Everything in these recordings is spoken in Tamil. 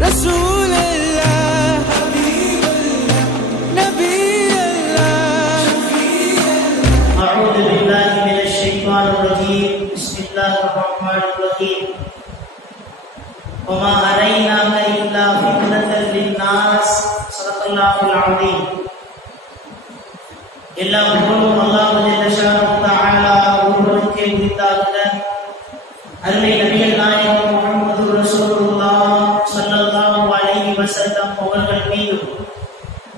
رسول الله حبيب الله نبي الله شفيع الله. أعوذ بالله من الشيطان الرجيم. بسم الله الرحمن الرحيم. وما أريناك إلا فتنة للناس. صدق الله العظيم. எல்லா புகழும் அல்லாஹ் ஜல்ல ஷானஹு தஆலா ஒருவருக்கே உரித்தாகுக. அருமை நபிகள் நாயகம் முஹம்மது ரசூலுல்லாஹ் ஸல்லல்லாஹு அலைஹி வஸல்லம் அவர்கள் மீதும்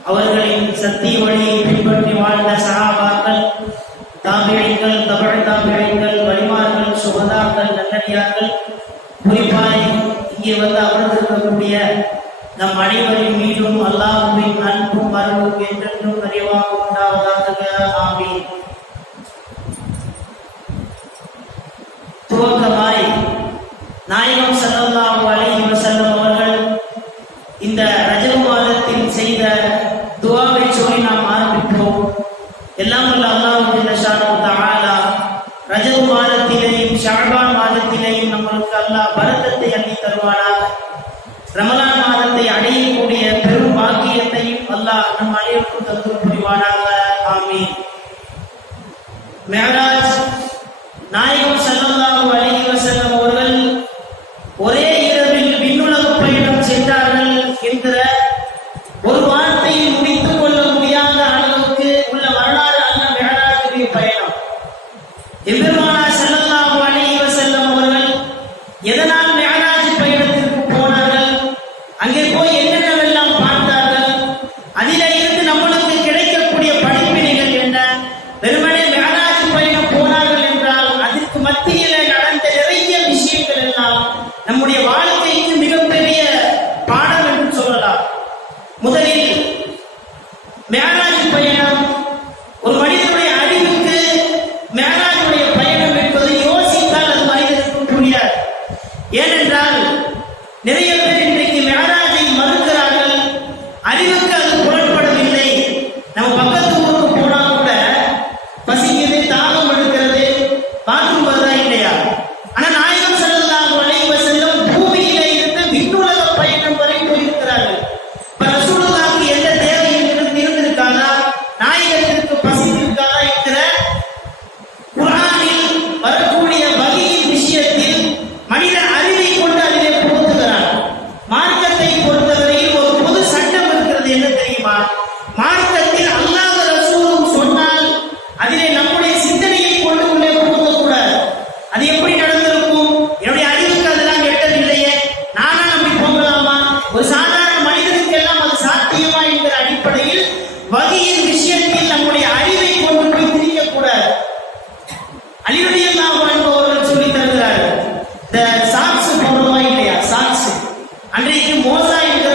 அவர்களின் சத்திய வழியை பின்பற்றி வாழ்ந்த சஹாபாக்கள், தாபிஈன்கள், தபஅ தாபிஈன்கள், வலிமார்கள், சுஹதாக்கள், நல்லடியார்கள், குறிப்பாக இங்கே வந்து அமர்ந்திருக்கக்கூடிய நம் அனைவரின் மீதும் அல்லாஹ்வின் அன்பும் அருளும் என்றென்றும் நிறைவாக உண்டாவதாக. ஆமீன். துவக்கமாய் நாயகம் ஸல்லல்லாஹு அலைஹி வஸல்லம் அவர்கள் இந்த ரஜப் மாதத்தில் செய்த துஆவை சொல்லி நாம் ஆரம்பிப்போம். எல்லாம் வல்ல அல்லாஹ் ஜல்ல ஷானஹு தஆலா ரஜப் மாதத்திலேயும் ஷஅபான் மாதத்திலேயும் நமக்கு அல்லாஹ் பரக்கத்தை அள்ளி தருவானாக. ரமலான் மாதத்தை அடையக்கூடிய பெரும் பாக்கியத்தையும் அல்லாஹ் நம் அனைவருக்கும் தந்து புரிவானாக. ஆமீன். மிஅராஜ் நாயகம் ஸல்லல்லாஹு அலைஹி வஸல்லம் அவர்கள் ஒரே இரவில் விண்ணுலக பயணம் சென்றார்கள் என்கிற ஒரு வார்த்தையில் முடித்துக் கொள்ள முடியாத அளவுக்கு உள்ள வரலாறு அல்ல மிஅராஜுடைய பயணம். எம்பெருமானார் ஸல்லல்லாஹு அலைஹி வஸல்லம் அவர்கள் எதனால் மிஅராஜ் பயணத்திற்கு போனார்கள், அங்கே போய் என்னென்னவெல்லாம் பார்த்தார்கள், அதிலே இருந்து நம்மளுக்கு கிடைக்கக்கூடிய படிப்பினைகள் என்ன, வெறுமனே மிஅராஜ் பயணம் போனார்கள் என்றால் அதற்கு மத்தியிலே நடந்த நிறைய விஷயங்கள் எல்லாம் நம்முடைய வாழ்க்கைக்கு மிகப்பெரிய பாடம் என்று சொல்லலாம். முதலில் மிஅராஜ் பயணம் ஒரு மனிதனுடைய அறிவுக்கு மிஅராஜுடைய பயணம் என்பது யோசித்தால் அது மனிதனுக்கு புரியாது. ஏனென்றால் நிறைய பேர் இன்றைக்கு மிஅராஜை மறுக்கிறார்கள். அறிவுக்கு அது புறப்படவில்லை. நம்ம பக்கத்து ஊருக்கு போனா கூட பசிக்குது, தாகம் எடுக்கிறது, பாத்ரூம் வருதா இல்லையா? ஆனா நாயகம் ஸல்லல்லாஹு அலைஹி வஸல்லம் பூமியில இருந்து விண்ணுலக பயணம் வரை போயிருக்கிறார்கள். இப்ப ரசூலுல்லாஹ்க்கு எந்த தேவை இருந்திருக்காதா, நாயகத்திற்கு பசித்திருக்காதா என்கிற குர்ஆனில் வரக்கூடிய வகையின் விஷயத்தில் மனித அறிவை கொண்டு அதிலே பொருத்துகிறார். மார்க்கத்தை பொறுத்தவரையில் ஒரு பொது சட்டம் இருக்கிறது. என்ன தெரியுமா? மார்க்கத்தில் அல்லாஹ் ரசூலும் சொன்னால் அதிலே நம்முடைய சிந்தனையை கொண்டு உள்ளே பொருத்தக்கூடாது. அது எப்படி நடந்திருக்கும்? என்னுடைய அறிவுக்கு அதெல்லாம் எட்டவில்லையே, நானா நம்பி போகலாமா? ஒரு சாதாரண மனிதனுக்கு எல்லாம் அது சாத்தியமா என்கிற அடிப்படையில் வகையின் விஷயத்தில் நம்முடைய அறிவை கொண்டு போய் திரிக்கக்கூடாது. அலி ரலியல்லாஹு அன்ஹு அவர்கள் சொல்லி தருகிறார்கள். இந்த சாக்ஸ் போடுறோமா இல்லையா, சாக்ஸ் அன்றைக்கு மோசா என்கிற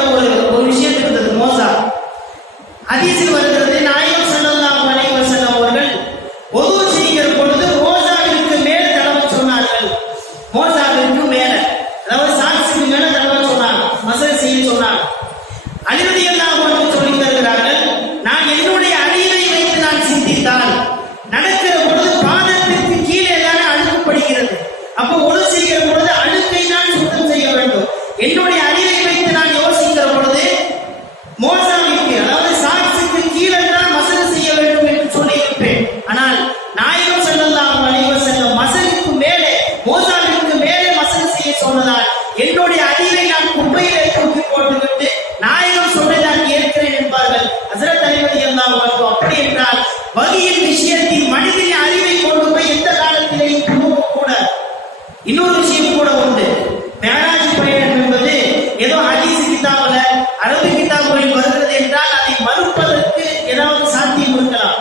ஒரு விஷயம் இருந்தது. மோசா ஹதீஸில் வருகிறது, நாயகம் ஸல்லல்லாஹு அலைஹி வஸல்லம் அவர்கள் ஒது செய்கிற பொழுது மோசாவிற்கு மேல் தடவ சொன்னார்கள். மோசாவிற்கு மேல, அதாவது சாக்ஸுக்கு மேல தடவ சொன்னாங்க, மசல் செய்ய சொன்னாங்க. அலி ரலியல்லாஹு அன்ஹு சொல்லி தருகிறார்கள், நான் என்னுடைய அறிவை வைத்து நான் சிந்தித்தால் நடக்கிற பொழுது பாதத்திற்கு கீழே தானே அழுக்கப்படுகிறது. அப்போ ஒது செய்கிற பொழுது அழுக்கை நான் சுத்தம் செய்ய வேண்டும். என்னுடைய அறிவை வைத்து நான் யோசிக்கிற பொழுது மோசாவிற்கு, அதாவது சாக்ஸுக்கு கீழே தான் மசல் செய்ய வேண்டும் என்று சொல்லி இருப்பேன். ஆனால் நாயகம் ஸல்லல்லாஹு அலைஹி வஸல்லம் மசலுக்கு மேலே, மோசாவிற்கு மேலே மசல் செய்ய சொன்னதால் என்னுடைய அறிவை நான் குப்பையிலே தூக்கி போட்டுவிட்டு நாயகம் சொன்னதை நான் ஏற்கிறேன் என்பார்கள் ஹஜ்ரத் அலி ரலியல்லாஹு அன்ஹு. அப்படி என்றால் வகையின் விஷயத்தில் மனிதனின் அறிவை கொண்டு போய் எந்த காலத்திலேயும் கூடாது. இன்னொரு விஷயம் கூட உண்டு. மிஅராஜ் பயணம் என்பது ஏதோ ஹதீஸ் கிதாபுல, அரபி கிதாபுகளில் வருகிறது என்றால் அதை மறுப்பதற்கு ஏதாவது சாத்தியம் இருக்கலாம்.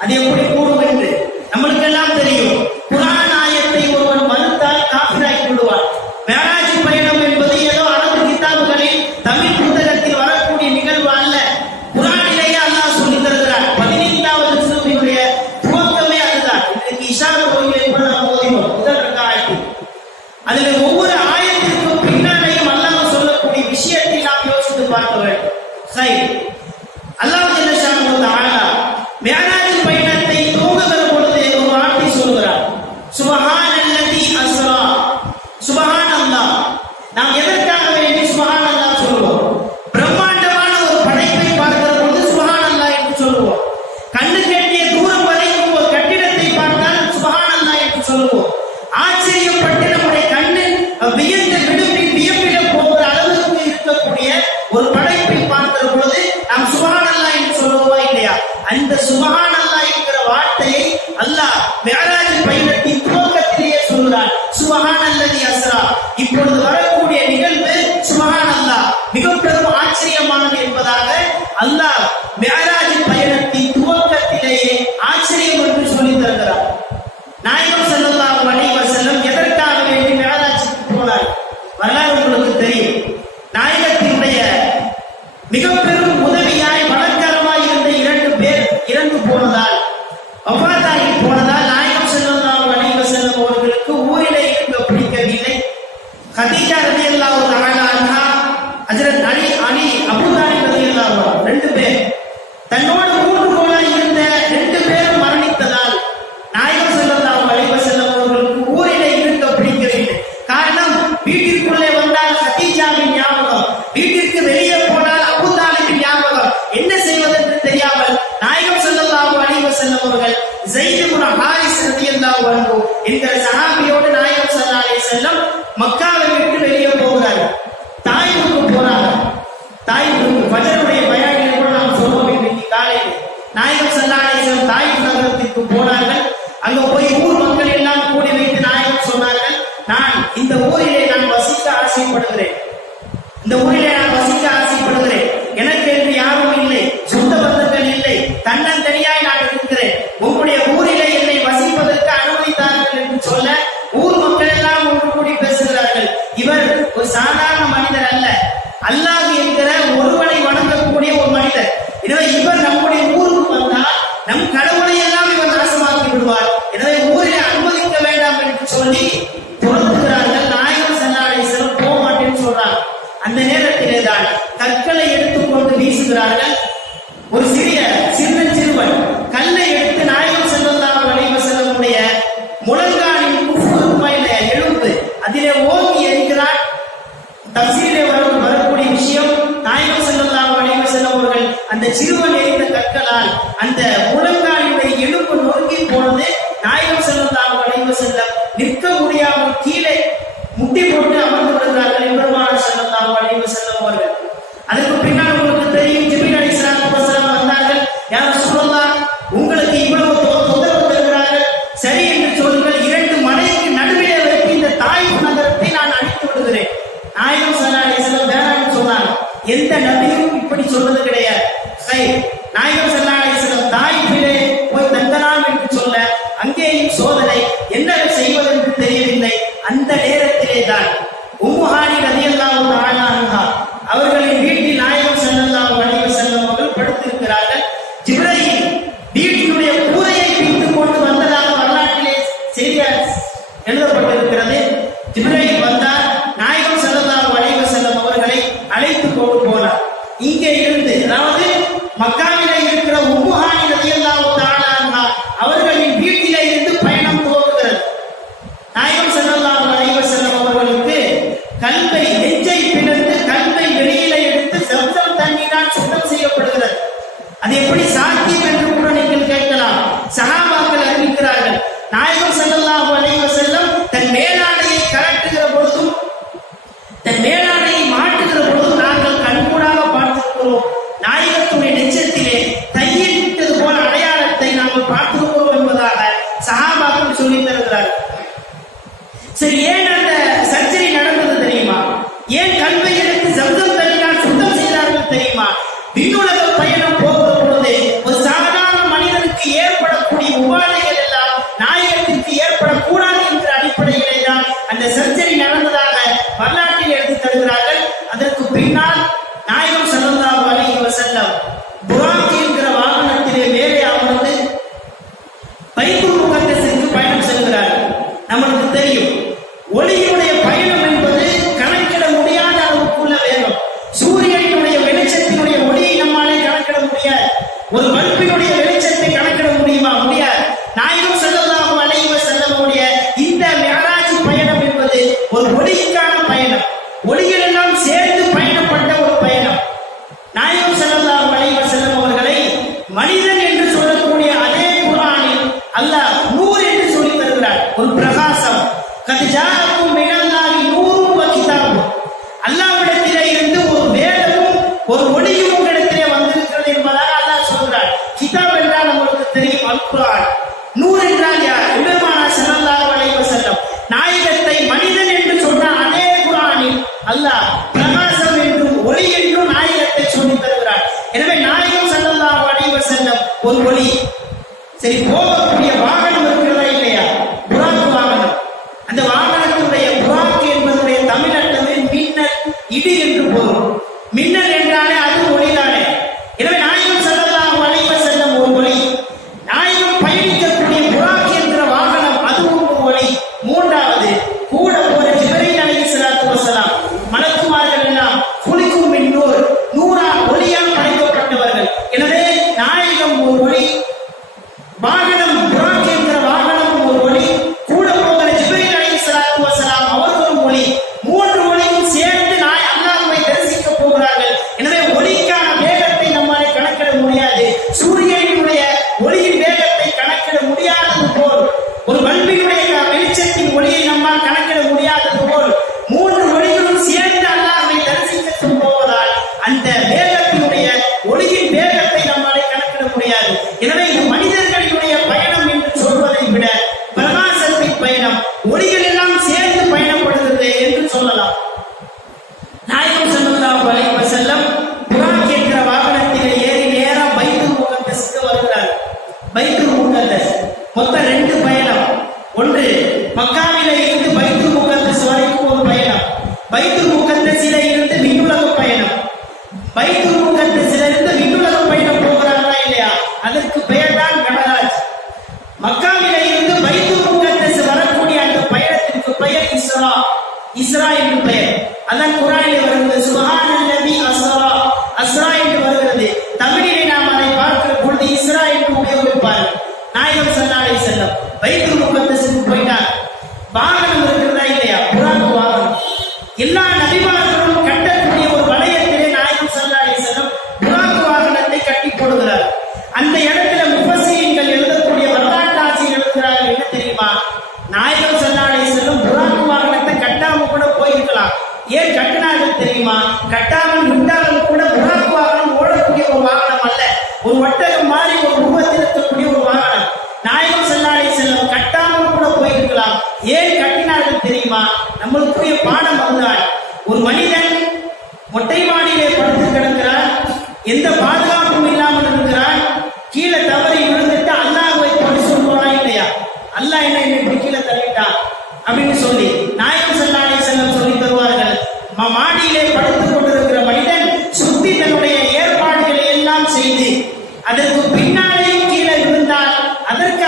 அது எப்படி கூடும் என்று நம்மளுக்கெல்லாம் தெரியும். குர்ஆன் ஆயத்தை ஒருவன் மறுத்தால் காஃபிராகி விடுவான். மிஅராஜ் பயணம் என்பது ஏதோ அரபு கிதாபுகளில் தமிழ் புத்தகத்தில் வரக்கூடிய நிகழ்வு அல்ல. குர்ஆனிலேயே அல்லாஹ் சொல்லி தருகிறார். 15வது சூரையுடைய துவக்கமே அதுதான். இன்னைக்கு இஷா தொழுகை கூட நாம் ஓதினோம் முதல் ரக்காஅத்தில். அதில் ஒவ்வொரு ஆயத்திற்கும் பின்னாலேயும் அல்லாஹ் சொல்லக்கூடிய விஷயத்தை நாம் யோசித்து பார்க்க வேண்டும். சரி, அல்லாஹ் ஜல்ல ஷானஹு தஆலா மிஅராஜ் பயணத்தை துவங்குகிற பொழுது ஒரு வார்த்தை சொல்கிறார், சுப்ஹானல்லதி அஸ்ரா. சுப்ஹானல்லாஹ். நாம் எதற்காக வேண்டி சுப்ஹானல்லாஹ் சொல்றோம்? அல்லாஹ் மிஅராஜ் பயணத்தின் துவக்கத்திலேயே ஆச்சரியம் என்று சொல்லி தருகிறார். நாயகம் ஸல்லல்லாஹு அலைஹி வஸல்லம் எதற்காக வேண்டி மிஅராஜுக்கு போனார்? வரலாறு உங்களுக்கு தெரியும். நாயகத்தினுடைய மிக பெரும் உதவியாய் வழக்கரமாய் இருந்த 2 பேர் இறந்து போனதால், வஃபாத்தாகி போனதால் நாயகம் ஸல்லல்லாஹு அலைஹி வஸல்லம் அவர்களுக்கு ஊரிலே இருக்க பிடிக்கவில்லை. கதீஜா ரலியல்லாஹு தஆலா அன்ஹா, ஹஜ்ரத் அலி அபூ தாலிப் ரலியல்லாஹு அன்ஹு 2 பேர் தன்னோடு 3 கோளாய் இருந்த 2 பேரும் மரணித்ததால் நாயகம் ஸல்லல்லாஹு அலைஹி வஸல்லம் அவர்களுக்கு ஊரிலே இருக்க பிடிக்கவில்லை. காரணம், வீட்டிற்குள்ளே வந்தால் கதீஜாவின் ஞாபகம், வீட்டிற்கு வெளியே போனால் அபூ தாலிபின் ஞாபகம். என்ன செய்வதென்று தெரியாமல் நாயகம் ஸல்லல்லாஹு அலைஹி வஸல்லம் அவர்கள் ஸைத் இப்னு ஹாரிஸ் ரலியல்லாஹு அன்ஹு என்கிற சஹாபியோடு நாயகம் ஸல்லல்லாஹு அலைஹி வஸல்லம் மக்காவை விட்டு வெளியே போகிறார்கள். தாயிஃபுக்கு போறாங்க. தாயிஃபுக்கு ஃபஜ்ருடைய பயானில் கூட நாம் சொல்வோம். இன்றைக்கு காலையில் நாயகம் ஸல்லல்லாஹு அலைஹி வஸல்லம் தாயிஃப் நகரத்திற்கு போனார்கள். அங்க போய் ஊர் மக்கள் எல்லாம் கூடி வைத்து நாயகம் சொன்னார்கள், நான் இந்த ஊரிலே நான் வசிக்க ஆசைப்படுகிறேன். இந்த ஊரிலே நான் வசிக்க ஆசைப்படுகிறேன். எனக்கு என்று யாரும் இல்லை, சொந்த பந்தங்கள் இல்லை, தன்னந்தனியாய் நான் இருக்கிறேன். உங்களுடைய ஊரிலே என்னை வசிப்பதற்கு அனுமதி தாருங்கள் என்று சொல்ல ஊர் மக்கள் எல்லாம் ஒன்று கூடி பேசுகிறார்கள். இவர் ஒரு சாதாரண மனிதர் அல்ல, அல்லாஹ் என்கிற ஒருவனை வணங்கக்கூடிய ஒரு மனிதர். எனவே இவர் நம்முடைய ஊருக்கு வந்தால் நம் கடவுளை எல்லாம் இவர் நாசமாக்கி விடுவார். எனவே ஊரிலே அனுமதிக்க வேண்டாம் என்று சொல்லி துரத்துகிறார்கள். நாயகம் ஸல்லல்லாஹு அலைஹி வஸல்லம் போக மாட்டேன்னு சொல்றாங்க. அந்த நேரத்திலே தான் கற்களை எடுத்துக்கொண்டு வீசுகிறார்கள். ஒரு சிறுவன் கல்லை எடுத்து நாயகம் ஸல்லல்லாஹு அலைஹி வஸல்லமுடைய முழங்காலின் எலும்பு அதிலே ஓங்கி எறிகிறார். தஃசீரிலே வரக்கூடிய விஷயம், நாயகம் ஸல்லல்லாஹு அலைஹி வஸல்லம் அவர்கள் அந்த சிறுவன் எறிந்த கற்களால் அந்த முழங்காலினுடைய எலும்பு நொறுங்கி போனது. நாயகம் ஸல்லல்லாஹு அலைஹி வஸல்லம் நிற்க முடியாமல் கீழே முட்டி போட்டு அமர்ந்து விடுகிறார்கள். பெருமானார் ஸல்லல்லாஹு அலைஹி வஸல்லம் அவர்கள் அதுக்கு பின்னால் உங்களுக்கு தெரியும், ஜிப்ரீல் அலைஹிஸ்ஸலாத்து வஸலாம் வந்தார்கள். யா ரசூலல்லாஹ், உங்களுக்கு இவ்வளவு தொந்தரவு தருகிறார்கள், சரி என்று சொல்லுங்கள், 2 மலைக்கு நடுவிலே வைத்து இந்த தாயிஃப் நகரத்தை நான் அழித்து விடுகிறேன். நாயகம் ஸல்லல்லாஹு அலைஹி வஸல்லம் வேண்டாம்னு சொன்னாங்க. எந்த நபியும் இப்படி சொன்னது கிடையாது. சரி, நாயகம் ஸல்லல்லாஹு அலைஹி வஸல்லம் தாயிஃபிலே போய் தங்கலாம் என்று சொல்ல அங்கேயும் சோதனை, என்ன செய்வதென்று தெரியவில்லை. அந்த நேரத்திலே தான் உம்மு ஹானி ரலியல்லாஹு தஆலா அன்ஹா அவர்களின் வீட்டில் நாயகம் ஸல்லல்லாஹு அலைஹி வஸல்லம் அவர்கள் படுத்திருக்கிறார்கள். ஜிப்ரீல் வீட்டினுடைய கூரையை பிடித்துக் கொண்டு வந்ததாக வரலாற்றிலே செய்தி எழுதப்பட்டிருக்கிறது. ஜிப்ரீல் வந்தார், நாயகம் ஸல்லல்லாஹு அலைஹி வஸல்லம் அவர்களை அழைத்து கொண்டு போனார். இங்கே இருந்து, அதாவது மக்காவிலே இருக்கிற உம்மு ஹானி ரலியல்லாஹு தஆலா அன்ஹா அவர்களின் வீட்டிலே இருந்து பயணம் துவங்குகிறது. நாயகம் ஸல்லல்லாஹு அலைஹி வஸல்லம் அவர்களுக்கு கல்வை நெஞ்சை பிளந்து கல்வை வெளியில எடுத்து ஜம்ஸம் தண்ணீரால் சுத்தம் செய்யப்படுகிறது. அது எப்படி சாத்தியம் என்று கூட நீங்கள் கேட்கலாம். சஹாபாக்கள் அறிவிக்கிறார்கள், நாயகம் ஸல்லல்லாஹு அலைஹி வஸல்லம் தன் மேலாடையை கலட்டுகிற பொழுதும் தன் மேலாடையை மாட்டுகிற பொழுதும் நாங்கள் கண்கூடாக பார்த்திருக்கிறோம். நாயகத்துடைய நெஞ்சத்திலே தையிட்டது போல அடையாளத்தை நாங்கள் பார்த்திருக்கிறோம் என்பதாக சஹாபாக்கள் சொல்லித் தருகிறார்கள். சரி, ஏன் அந்த சர்ஜரி நடந்தது தெரியுமா? ஏன் கல்வை எடுத்து ஜம்ஸம் தண்ணீரால் சுத்தம் செய்தார்கள் தெரியுமா? விண்ணுலக பயணம் போகிற பொழுது ஒரு சாதாரண மனிதனுக்கு ஏற்படக்கூடிய உபாதைகள் எல்லாம் நாயகத்திற்கு ஏற்படக்கூடாது என்ற அடிப்படையிலே தான் அந்த சர்ஜரி நடந்ததாக வரலாற்றில் எடுத்து தருகிறார்கள். அதற்கு பின்னால் நாயகம் ஸல்லல்லாஹு அலைஹி வஸல்லம் புராக் என்கிற வாகனத்திலே மேலே அமர்ந்து பைத்துல் முகத்தஸுக்கு பயணம் செல்கிறார்கள். நமக்கு தெரியும், ஒளியினுடைய பயணம் என்பது கணக்கிட முடியாத அளவுக்குள்ள வேகம். சூரியனுடைய வெளிச்சத்தினுடைய ஒளியை நம்மாலே கணக்கிட முடியாது. ஒரு பல்பினுடைய வெளிச்சத்தை கணக்கிட முடியுமா? முடியாது. நாயகம் ஸல்லல்லாஹு அலைஹி வஸல்லமுடைய இந்த மிஅராஜ் பயணம் என்பது ஒரு ஒளிக்கான பயணம். ஒளிகள் எல்லாம் சேர்ந்து பயணப்பட்ட ஒரு பயணம். நாயகம் ஸல்லல்லாஹு அலைஹி வஸல்லம் அவர்களை மனிதன் என்று சொல்லக்கூடிய அதே குர்ஆனில் அல்லாஹ் நூர் என்று சொல்லி தருகிறார். ஒரு பிரகாசம். கத்ஜாக்கும் மினல்லாஹி நூரும் வ கிதாபும், அல்லாஹ்விடத்திலே இருந்து ஒரு வேதமும் ஒரு ஒளியும் உங்களிடத்திலே வந்திருக்கிறது என்பதாக அல்லாஹ் சொல்கிறார். கிதாப் என்றால் உங்களுக்கு தெரியும், அல் குர்ஆன். நூர் என்றால் யார்? பெருமானார் ஸல்லல்லாஹு அலைஹி வஸல்லம். நாயகத்தை மனிதன் என்று சொன்ன அதே குர்ஆனில் அல்லாஹ் பிரகாசம் என்றும் ஒளி என்றும் நாயகத்தை சொல்லித் தருகிறார். எனவே நாயகம் ஸல்லல்லாஹு அலைஹி வஸல்லம் ஒரு ஒளி. சரி, போகக்கூடிய வாகனம் இருக்கிறதா இல்லையா? புராக்கு வாகனம். அந்த வாகனத்துடைய புராக்கு என்பதுடைய தமிழ் அர்த்தமே மின்னல், இடி என்று பொருள். மின்னல் என்றாலே அது ஒளிதானே. எனவே நாயகம் ஸல்லல்லாஹு அலைஹி வஸல்லம் ஒரு ஒளி. நாயகம் பயணிக்கக்கூடிய புராக்கு என்ற வாகனம் அதுவும் ஒரு ஒளி. மூன்றாவது, கூட போற ஜிப்ரீல் அலைஹிஸ்ஸலாத்து வஸலாம் மலக்குமார்கள் எல்லாம் குலிக்கும் மின் நூர், நூறா ஒளியால் படைக்கப்பட்டவர்கள். எனவே நாயகம் ஒரு ஒளி, வாகனம் புராக் என்ற வாகனம் ஒரு ஒளி, கூட போகிற ஜிப்ரீல் அலைஹிஸ்ஸலாத்து வஸலாம் அவர்களும் ஒளி. மூன்று ஒளியும் சேர்ந்து அல்லாஹ்வை தரிசிக்க போகிறார்கள். எனவே ஒளிக்கான வேகத்தை நம்மால் கணக்கிட முடியாது. சூரியனுடைய ஒளியின் வேகத்தை கணக்கிட முடியாதது போல், ஒரு பல்பினுடைய வெளிச்சத்தின் ஒளியை நம்மால் கணக்கிட முடியாதது போல், மூன்று ஒளிகளும் சேர்ந்து அல்லாஹ்வை தரிசிக்க போவதால் அந்த வேகத்தினுடைய ஒளியின் வேகத்தை நம்மால் கணக்கிட முடியாது. எனவே இது மனிதர்களினுடைய பயணம் என்று சொல்வதை விட பிரகாசத்தின் பயணம், ஒளிகள் எல்லாம் சேர்ந்து பயணப்படுகிறது என்று சொல்லலாம். நாயகம் ஸல்லல்லாஹு அலைஹி வஸல்லம் புராக் என்ற வாகனத்திலே ஏறி நேரா பைத்துல் முகத்தஸ்க்கு வருகிறார். பைத்துல் முகத்தஸ் மொத்தம் 2 பயணம். ஒன்று, மக்காவிலே இருந்து பைத்துல் முகத்தஸ் வரைக்கும் ஒரு பயணம். பைத்துல் முகத்தஸிலே இருந்து விண்ணுலக பயணம். பைத்துல் முகத்தஸிலே இருந்து விண்ணுலக பயணம் போகிறார்களா இல்லையா? அதற்கு பெயர் தான் மெஹராஜ். மக்காவிலே இருந்து பைத்துல் முகத்தஸ் வரக்கூடிய அந்த பயணத்திற்கு பெயர் இஸ்ரா. இஸ்ரா என்று பெயர். அதான் குர்ஆனிலே வருகிறது, சுப்ஹானல்லதி அஸ்ரா. அஸ்ரா என்று வருகிறது. தமிழிலே நாம் அதை பார்க்கிற பொழுது இஸ்ரா என்று உபயோகிப்பார்கள். நாயகம் ஸல்லல்லாஹு அலைஹி வஸல்லம் பைத்துல் முகத்தஸுக்கு போயிட்டார். வாகனம் இருக்கிறதா இல்லையா? புராக் வாகனம். எல்லா நபிமார்களும் கட்டக்கூடிய ஒரு வளையத்திலே நாயகம் ஸல்லல்லாஹு அலைஹி வஸல்லம் புராக் வாகனத்தை கட்டி போடுகிறார். அந்த இடத்துல முஃபஸ்ஸிரீன்கள் எழுதக்கூடிய வரலாற்று ஆசிரியர் எழுதுகிறார்கள், என்ன தெரியுமா? நாயகம் ஸல்லல்லாஹு அலைஹி வஸல்லம் புராக் வாகனத்தை கட்டாம கூட போயிருக்கலாம். ஏன் கட்டினார்கள் தெரியுமா? கட்டாமல் விட்டாலும் கூட புராக் வாகனம் ஓடக்கூடிய ஒரு வாகனம் அல்ல, ஒரு ஒட்டகம் மாதிரி ஒரு உருவத்தில் இருக்கக்கூடிய ஒரு வாகனம். நாயகம் ஸல்லல்லாஹு அலைஹி வஸல்லம் கட்டாமல் கூட போயிருக்கலாம். ஏன் கட்டினார்கள் தெரியுமா? நம்மளுக்குரிய பாடம் அதுதான். ஒரு மனிதன் மொட்டை மாடியிலே படுத்து கிடக்கிறான், எந்த பாதுகாப்பும் இல்லாமல் இருக்கிறான், கீழே தவறி விழுந்துட்டு அல்லாஹ்வை போய் சொல்லுவானா இல்லையா? அல்லாஹ் என்ன இப்படி கீழே தள்ளிட்டான் அப்படின்னு சொல்லி நாயகம் ஸல்லல்லாஹு அலைஹி வஸல்லம் சொல்லி தருவார்கள். மாடியிலே படுத்துக் கொண்டிருக்கிற மனிதன் சுத்தி தன்னுடைய ஏற்பாடுகளை எல்லாம் செய்து அதற்கு பின்னாலேயும் கீழே விழுந்தால் அதற்கு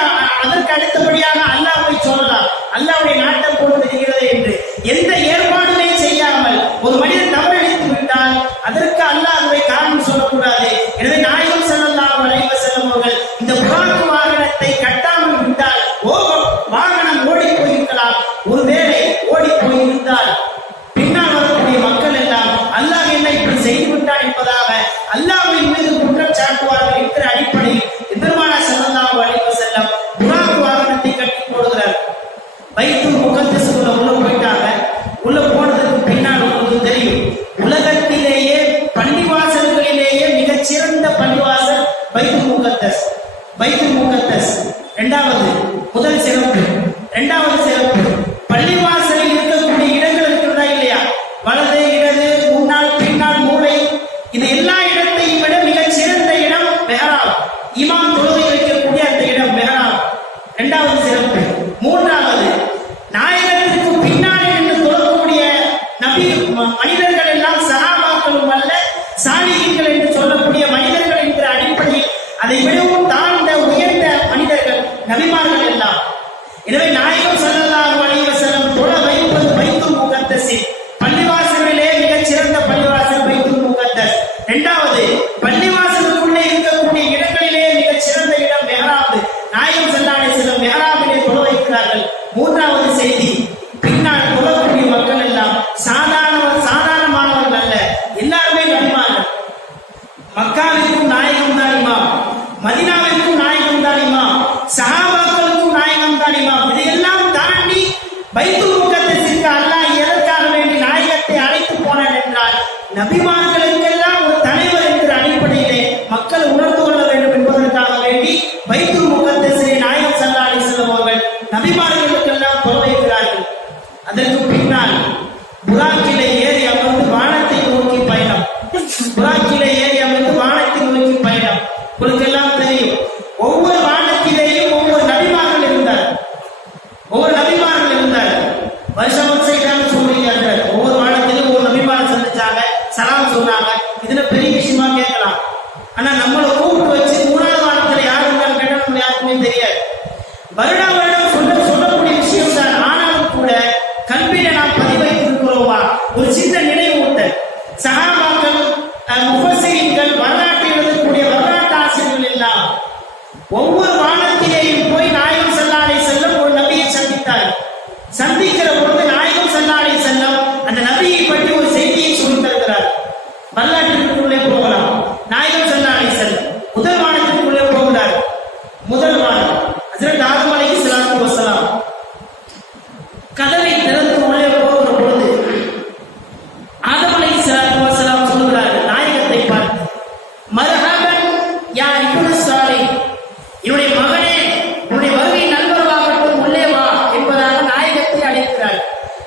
அடுத்தபடியாக அல்லாஹ்வை சொல்லலாம், அல்லாஹ்வுடைய நாட்டம் போல் தெரிகிறது என்று. எந்த ஏற்பாடுமே செய்யாமல் ஒரு மனிதன் தவறளித்து விட்டால் அதற்கு அல்லாஹ்வை காரணம் சொல்லக்கூடாது. எனவே நாயகம் ஸல்லல்லாஹு அலைஹி வஸல்லம் அவர்கள் இந்த புராக் வாகனத்தை கட்டாமல் விட்டால் வாகனம் ஓடி போயிருக்கலாம். ஒருவேளை ஓடி போயிருந்தால் பின்னால் வரக்கூடிய மக்கள் எல்லாம் அல்லாஹ் என்ன இப்படி செய்து விட்டார் என்பதாக அல்லாஹ்வின் மீது குற்றம் சாட்டுவார்கள் என்கிற அடிப்படையில் பெருமானார் ஸல்லல்லாஹு அலைஹி வஸல்லம் புராக் வாகனத்தை கட்டி போடுகிறார். பைத்துல் முகத்தஸுக்குள்ள உள்ள போயிட்டாங்க. உள்ள போனதுக்கு பின்னால் உங்களுக்கு தெரியும், உலகத்திலேயே பள்ளிவாசல்களிலேயே மிகச் சிறந்த பள்ளிவாசல் பைத்துல் முகத்தஸ். பைத்துல் முகத்தஸ் முதல் சிறப்பு. இரண்டாவது சிறப்பு, பள்ளிவாசலில் இருக்கக்கூடிய இடங்கள் இருக்கிறதா இல்லையா? வலது, இடது, முன்னால், பின்னால், மூளை, இது எல்லா இடத்தையும் விட மிகச் சிறந்த இடம் மெஹராப். இமாம் தொழுகை வைக்கக்கூடிய அந்த இடம் மெஹராப். இரண்டாவது சிறப்பு. மூன்றாவது, நாயகத்திற்கு பின்னாலே நின்று தொழக்கூடிய நபி மனிதர்கள் எல்லாம் சஹாபாக்களும் அல்ல, சாலிஹீன்கள் என்று சொல்லக்கூடிய மனிதர்கள் என்கிற அடிப்படையில் அதை விடவும் தாழ்ந்த உயர்ந்த மனிதர்கள் நபிமார்கள் எல்லாம். எனவே நாயகம் ஸல்லல்லாஹு அலைஹி வஸல்லம் தொழ வைப்பது பைத்துல் முகத்தஸ். பள்ளிவாசலிலே மிகச் சிறந்த பள்ளிவாசல் பைத்துல் முகத்தஸ். இரண்டாவது, பள்ளிவாசலுக்குள்ளே இருக்கக்கூடிய இடங்களிலே மிகச் சிறந்த இடம் மெஹராப். நாயகம் ஸல்லல்லாஹு அலைஹி வஸல்லம் மெஹராபிலே தொழ வைக்கிறார்கள். மூன்றாவது செய்தி, பின்னால் தொழக்கூடிய மக்கள் எல்லாம் சாதாரணமானவர்கள் அல்ல, எல்லாருமே நபிமார்கள். மக்காவிற்கும் நாயகம் தான் இமாம், மதீனாவிற்கும் நாயகம் தான் இமாம், சஹாபாக்களுக்கும் நாயகம் தான் இமாம். இதையெல்லாம் தாண்டி பைத்துல் முகத்தஸிற்கு அல்லாஹ் எதற்காக வேண்டி நாயகத்தை அழைத்து போனான் என்றால், நபிமார்களுக்கெல்லாம் ஒரு தலைவர் என்கிற அடிப்படையிலே மக்கள் உணர்ந்து கொள்ள வேண்டும் என்பதற்காக வேண்டி பைத்துல் முகத்தஸிலே நாயகம் ஸல்லல்லாஹு அலைஹி வஸல்லம் அவர்கள் நபிமார்களுக்கெல்லாம் தொழ அதற்கு பின்னால் புராக்கிலே ஏறி அமர்ந்து வானத்தை நோக்கி பயணம். புறாக்கிலே ஏறி அமர்ந்து வானத்தை நோக்கி பயணம். உங்களுக்கு எல்லாம் தெரியும், ஒவ்வொரு வானத்திலேயும் ஒவ்வொரு நபிமார்கள் இருந்தார். ஒவ்வொரு நபிமார்கள் இருந்தார். வருஷம் வருஷம் சொல்றீங்க, ஒவ்வொரு வானத்திலும் ஒவ்வொரு நபிமாரை சந்திச்சாங்க, சலாம் சொன்னாங்க. இதுல பெரிய விஷயமா கேட்கலாம். ஆனா நம்மளை கூப்பிட்டு வச்சு மூணாவது வானத்துல யாரு இருந்தாலும் கேட்டா நம்ம யாருக்குமே தெரியாது. வருடா வருடம் சொல்லக்கூடிய விஷயம் தான். ஆனாலும் கூட கல்வியில நாம் பதிவைத்திருக்கிறோமா? ஒரு சின்ன நினைவூட்டல். சஹாபாக்கள், முஃபஸ்ஸிரீன்கள், வரலாற்றை எழுதக்கூடிய வரலாற்று ஆசிரியர்கள் எல்லாம் ஒவ்வொரு வானத்திலேயும் போய் நாயகம் ஸல்லல்லாஹு அலைஹி வஸல்லம் ஒரு நபியை சந்தித்தார். சந்திக்கிற பொழுது நாயகம் ஸல்லல்லாஹு அலைஹி வஸல்லம் அந்த நபியை பற்றி ஒரு செய்தியை சொல்லித் தருகிறார். வரலாற்றிற்குள்ளே போகலாம். நாயகம் ஸல்லல்லாஹு அலைஹி வஸல்லம் முதல் வானத்திற்குள்ளே போகிறார். முதல் வானம் ஹஜ்ரத் ஆதம் அலைஹிஸ்ஸலாத்து வஸ்ஸலாம் கதவை திறந்து உள்ளே போகிற பொழுது ஆதம் அலைஹிஸ்ஸலாத்து வஸ்ஸலாம் சொல்கிறார் நாயகத்தை பார்த்து, மர்ஹபன் யா இப்னு சாலிஹ், என்னுடைய மகனே, உன்னுடைய வருகை நல்வரவாகட்டும், உள்ளே வா என்பதாக நாயகத்தை அழைக்கிறார்.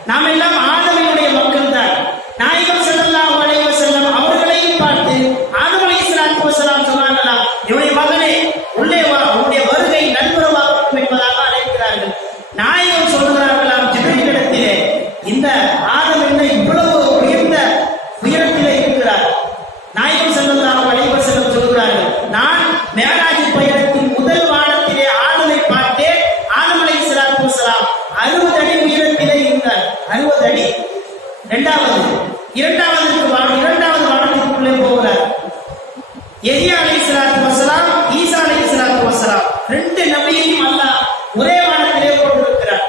நாம் எல்லாம் ஆதமினுடைய மக்கள் தான். நாயகம் ஸல்லல்லாஹு அலைஹி வஸல்லம் அவர்களையும் பார்த்து ஆதம் அலைஹிஸ்ஸலாத்து வஸ்ஸலாம் சொன்னார்களா, என்னுடைய மகனே உள்ளே வா, உன்னுடைய வருகை நல்வரவாகட்டும் என்பதாக அழைக்கிறார்கள். நாயகம் சொல்கிறார்களாம் ஜிப்ரீலிடத்திலே, இந்த ஆதம் என்ன இவ்வளவு உயர்ந்த உயரத்திலே இருக்கிறார்? நாயகம் ஸல்லல்லாஹு அலைஹி வஸல்லம் சொல்கிறார்கள், நான் மேராஜ் பயணத்தின் முதல் வானத்திலே ஆதமை பார்த்தேன். ஆதம் அலைஹிஸ்ஸலாத்து வஸ்ஸலாம் 60 அடி உயரத்திலே இருந்தார். 60 அடி. இரண்டாவது வானத்திற்குள்ளே போகிறார். யஹ்யா அலைஹிஸ்ஸலாத்து வஸ்ஸலாம், ஈசா அலைஹிஸ்ஸலாத்து வஸ்ஸலாம், 2 நபியையும் அல்லாஹ் ஒரே வானத்திலே போட்டிருக்கிறார்.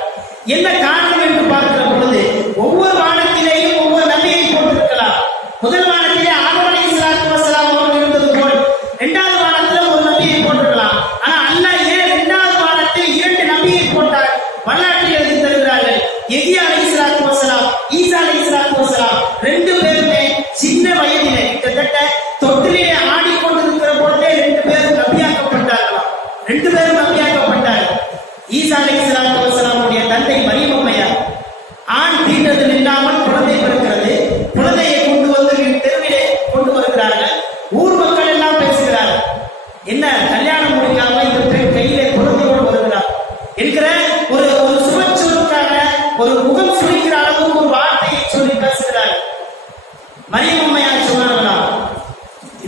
என்ன காரணம் என்று பார்க்கிற பொழுது ஒவ்வொரு வானத்திலேயும் ஒவ்வொரு நபியை போட்டிருக்கலாம். முதல் வானத்திலே ஆதம் அலைஹிஸ்ஸலாத்து வஸ்ஸலாம் அவர்கள் இருந்தது போல் இரண்டாவது வானத்திலே ஒரு நபியை போட்டிருக்கலாம். ஆனா அல்லாஹ் ஏன் இரண்டாவது வானத்தில் 2 நபியை போட்டார்? வரலாற்றில் எழுதி தருகிறார்கள். யஹ்யா அலைஹிஸ்ஸலாத்து வஸ்ஸலாம், ஈசா அலைஹிஸ்ஸலாத்து வஸ்ஸலாம் 2 பேருமே சின்ன வயதிலே கிட்டத்தட்ட தொட்டிலே ஆடிக்கொண்டிருக்கிற பொழுதே 2 பேரும் நபியாக்கப்பட்டார்களாம். 2 பேரும் நபியாக்கப்பட்டார்கள். ஈசா அலைஹிஸ்ஸலாத்து வஸ்ஸலாமுடைய தந்தை மரியம் அம்மையார் ஆண் தீண்டதில் இல்லாமல் குழந்தை பிறக்கிறது. குழந்தையை கொண்டு வந்து தெருவிலே கொண்டு வருகிறார்கள். ஊர் மக்கள் எல்லாம் பேசுகிறார்கள், என்ன கல்யாணம் முடிக்காம இந்த பெண் கையிலே குழந்தையோடு வருகிறார் என்கிற ஒரு சுமச்சொலுக்கான ஒரு முகம் சுழிக்கிற அளவுக்கு ஒரு வார்த்தையை சொல்லி பேசுகிறார். மரியம் அம்மையார் சொன்னார்களா,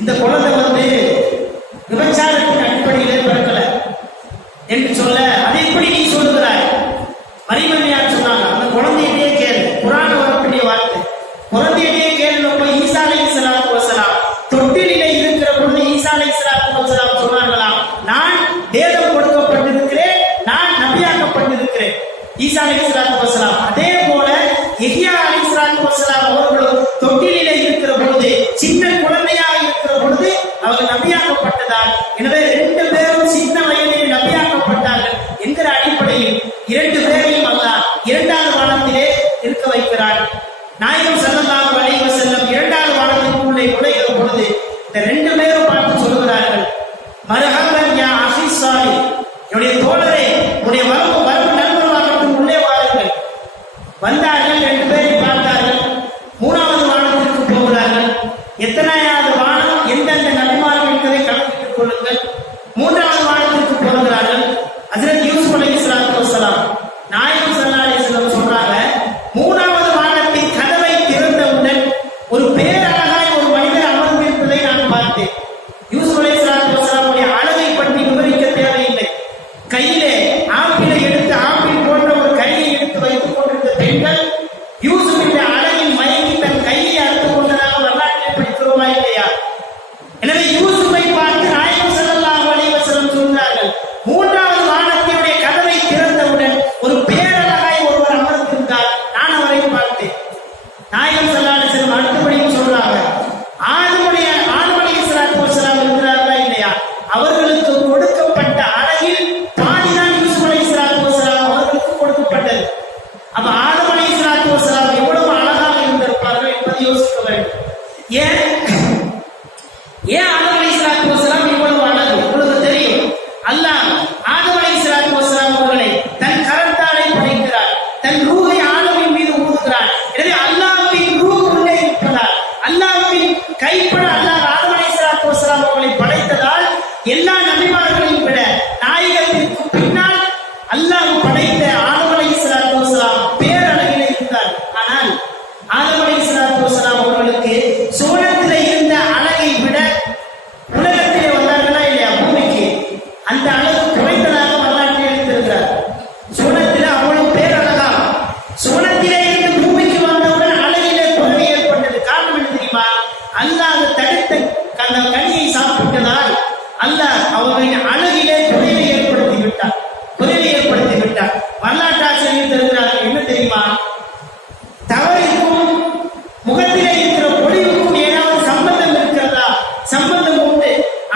இந்த குழந்தை வந்து விபச்சாரத்தின் அடிப்படையிலே பிறக்கல என்று சொல்ல, அதை எப்படி நீ சொல்லுகிறாய்? மரியம் அம்மையார் சொன்னாங்க, அந்த குழந்தையிட்டே கேளு. குர்ஆன் வரக்கூடிய வார்த்தை, குழந்தையிட்டே கேளுப்ப. ஈசா அலைஹிஸ்ஸலாத்து வஸ்ஸலாம் தொட்டிலே இருக்கிற பொழுது ஈசா அலைஹிஸ்ஸலாத்து வஸ்ஸலாம் சொன்னார்களாம், நான் வேதம் கொடுக்கப்பட்டிருக்கிறேன், நான் நபியாக்கப்பட்டிருக்கிறேன். ஈசா அலைஹிஸ்ஸலாத்து வஸ்ஸலாம். அதே போல யஹ்யா அலைஹிஸ்ஸலாத்து வஸ்ஸலாம் அவர்களும் தொட்டிலே இருக்கிற பொழுது, சின்ன குழந்தையாக இருக்கிற பொழுது அவர்கள் நபியாக்கப்பட்டதால், எனவே 2 பேரும் சின்ன வயதில் நபியாக்கப்பட்டார்கள் என்கிற அடிப்படையில் 2 பேரையும் அல்லாஹ் இரண்டாவது வானத்திலே இருக்க வைக்கிறார். நாயகம் ஸல்லல்லாஹு அலைஹி வஸல்லம் இரண்டாவது வானத்திற்குள்ளே நுழைகிற பொழுது இந்த 2 பேரும் பார்த்து சொல்கிறார்கள், மர்ஹபன் யா அஹி ஸாலிஹ், என்னுடைய தோழரே, உன்னுடைய வரவு நல்வரவாகட்டும், உள்ளே வாருங்கள். வந்தார்கள். 2 பேரை பார்த்தார்கள். 3வது வானத்திற்கு போகிறார்கள். எத்தனையாவது வானம், எந்தெந்த நபிமார்கள் என்பதை கணக்கிட்டுக் கொள்ளுங்கள். 3வது வானத்திற்கு போகிறார்கள். ஹஜ்ரத் யூசுப் அலைஹிஸ்ஸலாத்து வஸ்ஸலாம் நாயகம் ஸல்லல்லாஹு அலைஹி வஸல்லம் சொல்றாங்க, 3வது வானத்தின் கதவை திறந்தவுடன் ஒரு பேரழகாய் ஒரு மனிதர் அமர்ந்திருப்பதை நான் பார்த்தேன். யூசுப் அலைஹிஸ்ஸலாத்து வஸ்ஸலாமுடைய அழகை பற்றி விவரிக்க தேவையில்லை. கையிலே ஆப்பிளை எடுத்து, ஆப்பிள் போன்ற ஒரு கையை எடுத்து வைத்துக் கொண்டிருந்த பெண்கள் யூசுஃபின் அழகில் மயங்கி தன் கையை அறுத்துக் கொண்டதாக வரலாற்றில் படிக்கிறோமா இல்லையா? எனவே யூசுஃபை பார்த்து நாயகம் ஸல்லல்லாஹு அலைஹி வஸல்லம் சொன்னார்கள், 3வது வானத்தினுடைய கதவை திறந்தவுடன் ஒரு பேரழகாய் ஒருவர் அமர்ந்திருந்தார், நான் அவரை பார்த்தேன். நாயகம் ஸல்லல்லாஹு அலைஹி வஸல்லம் அடுத்தபடியும் சொல்றாங்க, ஆதம் அலைஹிஸ்ஸலாத்து வஸ்ஸலாம் இருக்கிறார்களா இல்லையா, அவர்களுக்கு கொடுக்கப்பட்ட அழகில் பாதிதான் யூசுப் அலைஹிஸ்ஸலாத்து வஸ்ஸலாம் அவர்களுக்கு கொடுக்கப்பட்டது. அப்ப ஆதம் அலைஹிஸ்ஸலாத்து வஸ்ஸலாம் எவ்வளவு அழகாக இருந்திருப்பார்கள் என்பதை யோசிக்க வேண்டும். ஏன் ஆதம் அலைஹிஸ்ஸலாத்து வஸ்ஸலாம் இவ்வளவு அழகு? உங்களுக்கு தெரியும், அல்லாஹ் ஆதம் அலைஹிஸ்ஸலாத்து வஸ்ஸலாம் அவர்களை தன் கரத்தாலே படைக்கிறார், தன் ரூஹை ஆதமின் மீது ஊதுகிறார். எனவே அல்லாஹ்வின் ரூஹ் உள்ளே இருப்பதால் அல்லாஹ்வின் கைப்பட அல்லாஹ் ஆதம் அலைஹிஸ்ஸலாத்து வஸலாம் அவர்களை படைத்ததால் எல்லா நபிமார்களையும் விட நாயகத்திற்கு பின்னால் அல்லாஹ் படைத்த ஆதம் அலைஹிஸ்ஸலாத்து வஸலாம் பேரழகிலே இருந்தார். ஆனால் ஆதம் அலைஹிஸ்ஸலாத்து வஸலாம் அவர்களுக்கு சோனத்திலே இருந்த அழகை விட உலகத்திலே வந்தார்களா இல்லையா பூமிக்கு அந்த அழகு குறைந்ததாக வரலாற்றில் எழுதியிருக்கிறார். சோனத்திலே அவ்வளவு பேரழகா சோனத்திலே இருந்து பூமிக்கு வந்தவுடன் அழகிலே குறைவு ஏற்பட்டது. காரணம் என்ன தெரியுமா? அல்லாஹ் தடுத்த அந்த கனியை சாப்பிட்டதால் அல்லாஹ் அவர்களின் அழகிலே குறைவை ஏற்படுத்தி விட்டார். வரலாற்று ஆசிரியர் தருகிறார்கள். என்ன தெரியுமா? தவறிற்கும் முகத்திலே இருக்கிற பொழிவுக்கும் ஏதாவது சம்பந்தம் இருக்கிறதா? சம்பந்தம் உண்டு.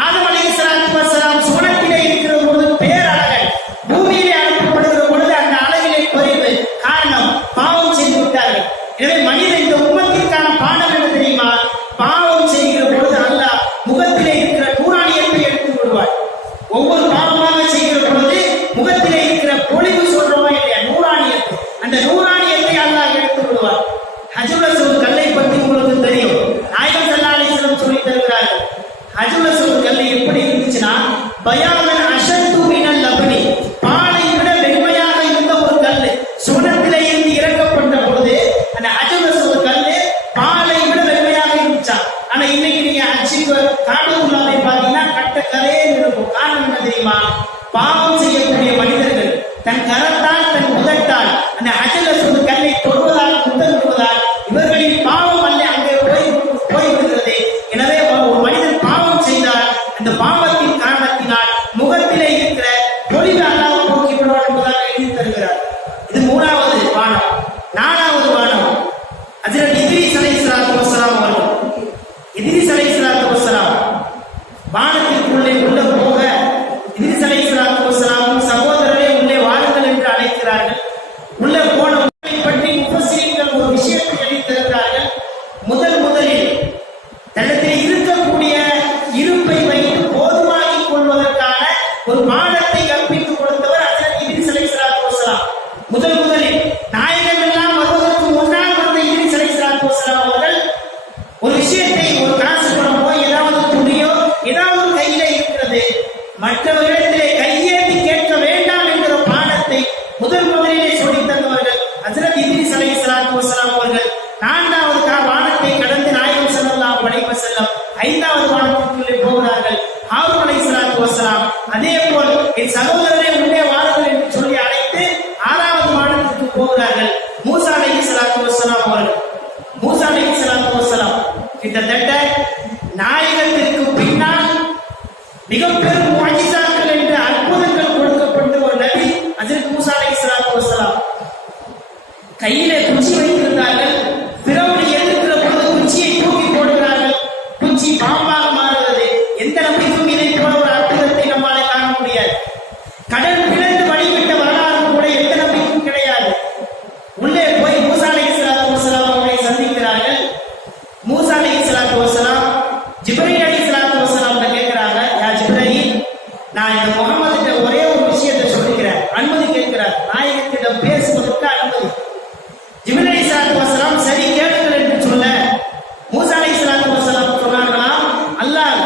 ஆதம் அலைஹிஸ்ஸலாத்து வஸலாம் சோனத்திலே இருக்கிற பொழுது பேரழகன், பூமியிலே அனுப்பப்படுகிற பொழுது அந்த அழகிலே குறைவு. காரணம், பாவம் செய்து விட்டார்கள். எனவே மனிதன் இந்த உம்மத்திற்கான பாடம் என்ன தெரியுமா? பாவம் செய்கிற பொழுது அல்லாஹ் முகத்திலே இருக்கிற நூறானியத்தை எடுத்து விடுவார். ஒவ்வொரு பாவமாக செய்கிற பொழுது முகத்திலே இருக்கிற பொழிவு சொல்றோமா இல்லையா நூறானியத்தை, அந்த நூறானியத்தை அல்லாஹ் எடுத்து விடுவார். ஹஜ்ருல் அஸ்வத் கல்லை பற்றி உங்களுக்கு தெரியும். நாயகம் ஸல்லல்லாஹு அலைஹி வஸல்லம் சொல்லி தருகிறார்கள். ஹஜ்ருல் அஸ்வத் கல் எப்படி இருந்துச்சுன்னா பயானன் அஷத்து மினல் லபனி, பாலை விட வெண்மையாக இருந்த ஒரு கல். சோனத்திலே இருந்து இறக்கப்பட்ட பொழுது அந்த ஹஜ்ருல் அஸ்வத் கல் பாலை விட வெண்மையாக இருந்துச்சா. ஆனா இன்னைக்கு நீங்க ஹஜ்ஜுக்கு காபத்துல்லாஹை பார்த்தீங்கன்னா கட்ட கரையே இருக்கும். காரணம் என்ன தெரியுமா? பாவம் செய்யக்கூடிய மனிதர்கள் தன் கரத்தால் தன் உதட்டால் அந்த ஹஜ்ருல் அஸ்வத் கல்லை தொடுவதால் முத்தமிடுவதால் இவர்களின் பாவம் அல்ல அங்கே போய்விடுகிறது. எனவே ஒரு மனிதன் பாவம் செய்தால் அந்த பாவத்தின் காரணத்தினால் முகத்திலே இருக்கிற பொலிவு அல்லாஹ் போக்கி விடுவார் என்பதாக எழுதி தருகிறார். இது மூணாவது வானம். நாலாவது வானம் ஹஜ்ரத் இத்ரீஸ் அலைஹிஸ்ஸலாத்து வஸலாம் அவர்கள். இத்ரீஸ் அலைஹிஸ்ஸலாத்து வஸலாம் வானத்திற்குள்ளே உள்ள போக இத்ரீஸ் அலைஹிஸ்ஸலாத்து வஸலாம் சகோதரரே உள்ளே வாருங்கள் என்று அழைக்கிறார்கள். உள்ளே போன பற்றி முஃபஸ்ஸிரீன்கள் ஒரு விஷயத்தை எழுதி தருகிறார்கள். முதலில் தன்னிடத்தில் இருக்கக்கூடிய இருப்பை வைத்து போதுமாக்கிக் கொள்வதற்கான ஒரு பாடத்தை கற்பித்துக் கொடுத்தவர் ஹஜ்ரத் இத்ரீஸ் அலைஹிஸ்ஸலாத்து வஸலாம். முதலில் நாயகம் எல்லாம் வருவதற்கு முன்னால் வந்த இத்ரீஸ் அலைஹிஸ்ஸலாத்து வஸலாம் அவர்கள் ஒரு விஷயத்தை, ஒரு காசு பணமோ ஏதாவது துணியோ ஏதாவது கையில இருக்கிறது, மற்றவர்களிடத்திலே கையேந்தி கேட்க வேண்டாம் என்கிற பாடத்தை முதலிலே சொல்லித் தந்தவர்கள் ஹஜ்ரத் இத்ரீஸ் அலைஹிஸ்ஸலாத்து வஸலாம் அவர்கள். நான்காவது வானத்தை கடந்து நாயகம் ஸல்லல்லாஹு அலைஹி வஸல்லம் ஐந்தாவது வானத்திற்குள்ளே போகிறார்கள். ஹாரூன் அலைஹிஸ்ஸலாத்து வஸலாம் அதே போல் என் சகோதரரை உள்ளே வாருங்கள் என்று சொல்லி அழைத்து ஆறாவது வானத்திற்கு போகிறார்கள். மூசா அலைஹிஸ்ஸலாத்து வஸலாம் அவர்கள். மூசா அலைஹிஸ்ஸலாத்து வஸலாம் கிட்டத்தட்ட நாயகத்திற்கு பின்னால் மிக பெரும் முஅஜிசாக்கள் என்ற அற்புதங்கள் கொடுக்கப்பட்ட ஒரு நபி ஹஜ்ரத் மூசா அலைஹிஸ்ஸலாத்து வஸலாம். கையிலே குச்சி வைத்திருந்தார்கள். ஃபிரௌனை எதிர்க்கிற பொழுது குச்சியை தூக்கி போடுகிறார்கள். குச்சி பாம்பாக மாறுகிறது. எந்த நபிக்கும் இதை போல ஒரு அற்புதத்தை நம்மால் காண முடியாது. கடல் பிளந்து வழிவிட்ட வரலாறு கூட எந்த நபிக்கும் கிடையாது. உள்ளே போய் மூசா அலைஹிஸ்ஸலாத்து வஸலாம் அவர்களை சந்திக்கிறார்கள். மூசா அலைஹிஸ்ஸலாத்து வஸலாம் ஜிப்ரீல் அலைஹிஸ்ஸலாத்து வஸலாம் கேட்கிறாங்க, யா ஜிப்ரீல், நான் இந்த முகமது ஒரே ஒரு விஷயத்தை சொல்லிக்கிறேன், அனுமதி கேட்கிறார். நாயகத்திடம் பேசுவதற்கு அனுமதி. ஜிப்ரீல் அலைஹிஸ்ஸலாத்து வஸலாம் சரி கேளுங்கள் என்று சொல்ல மூசா அலைஹிஸ்ஸலாத்து வஸலாம் சொன்னார்களாம், அல்லாஹ்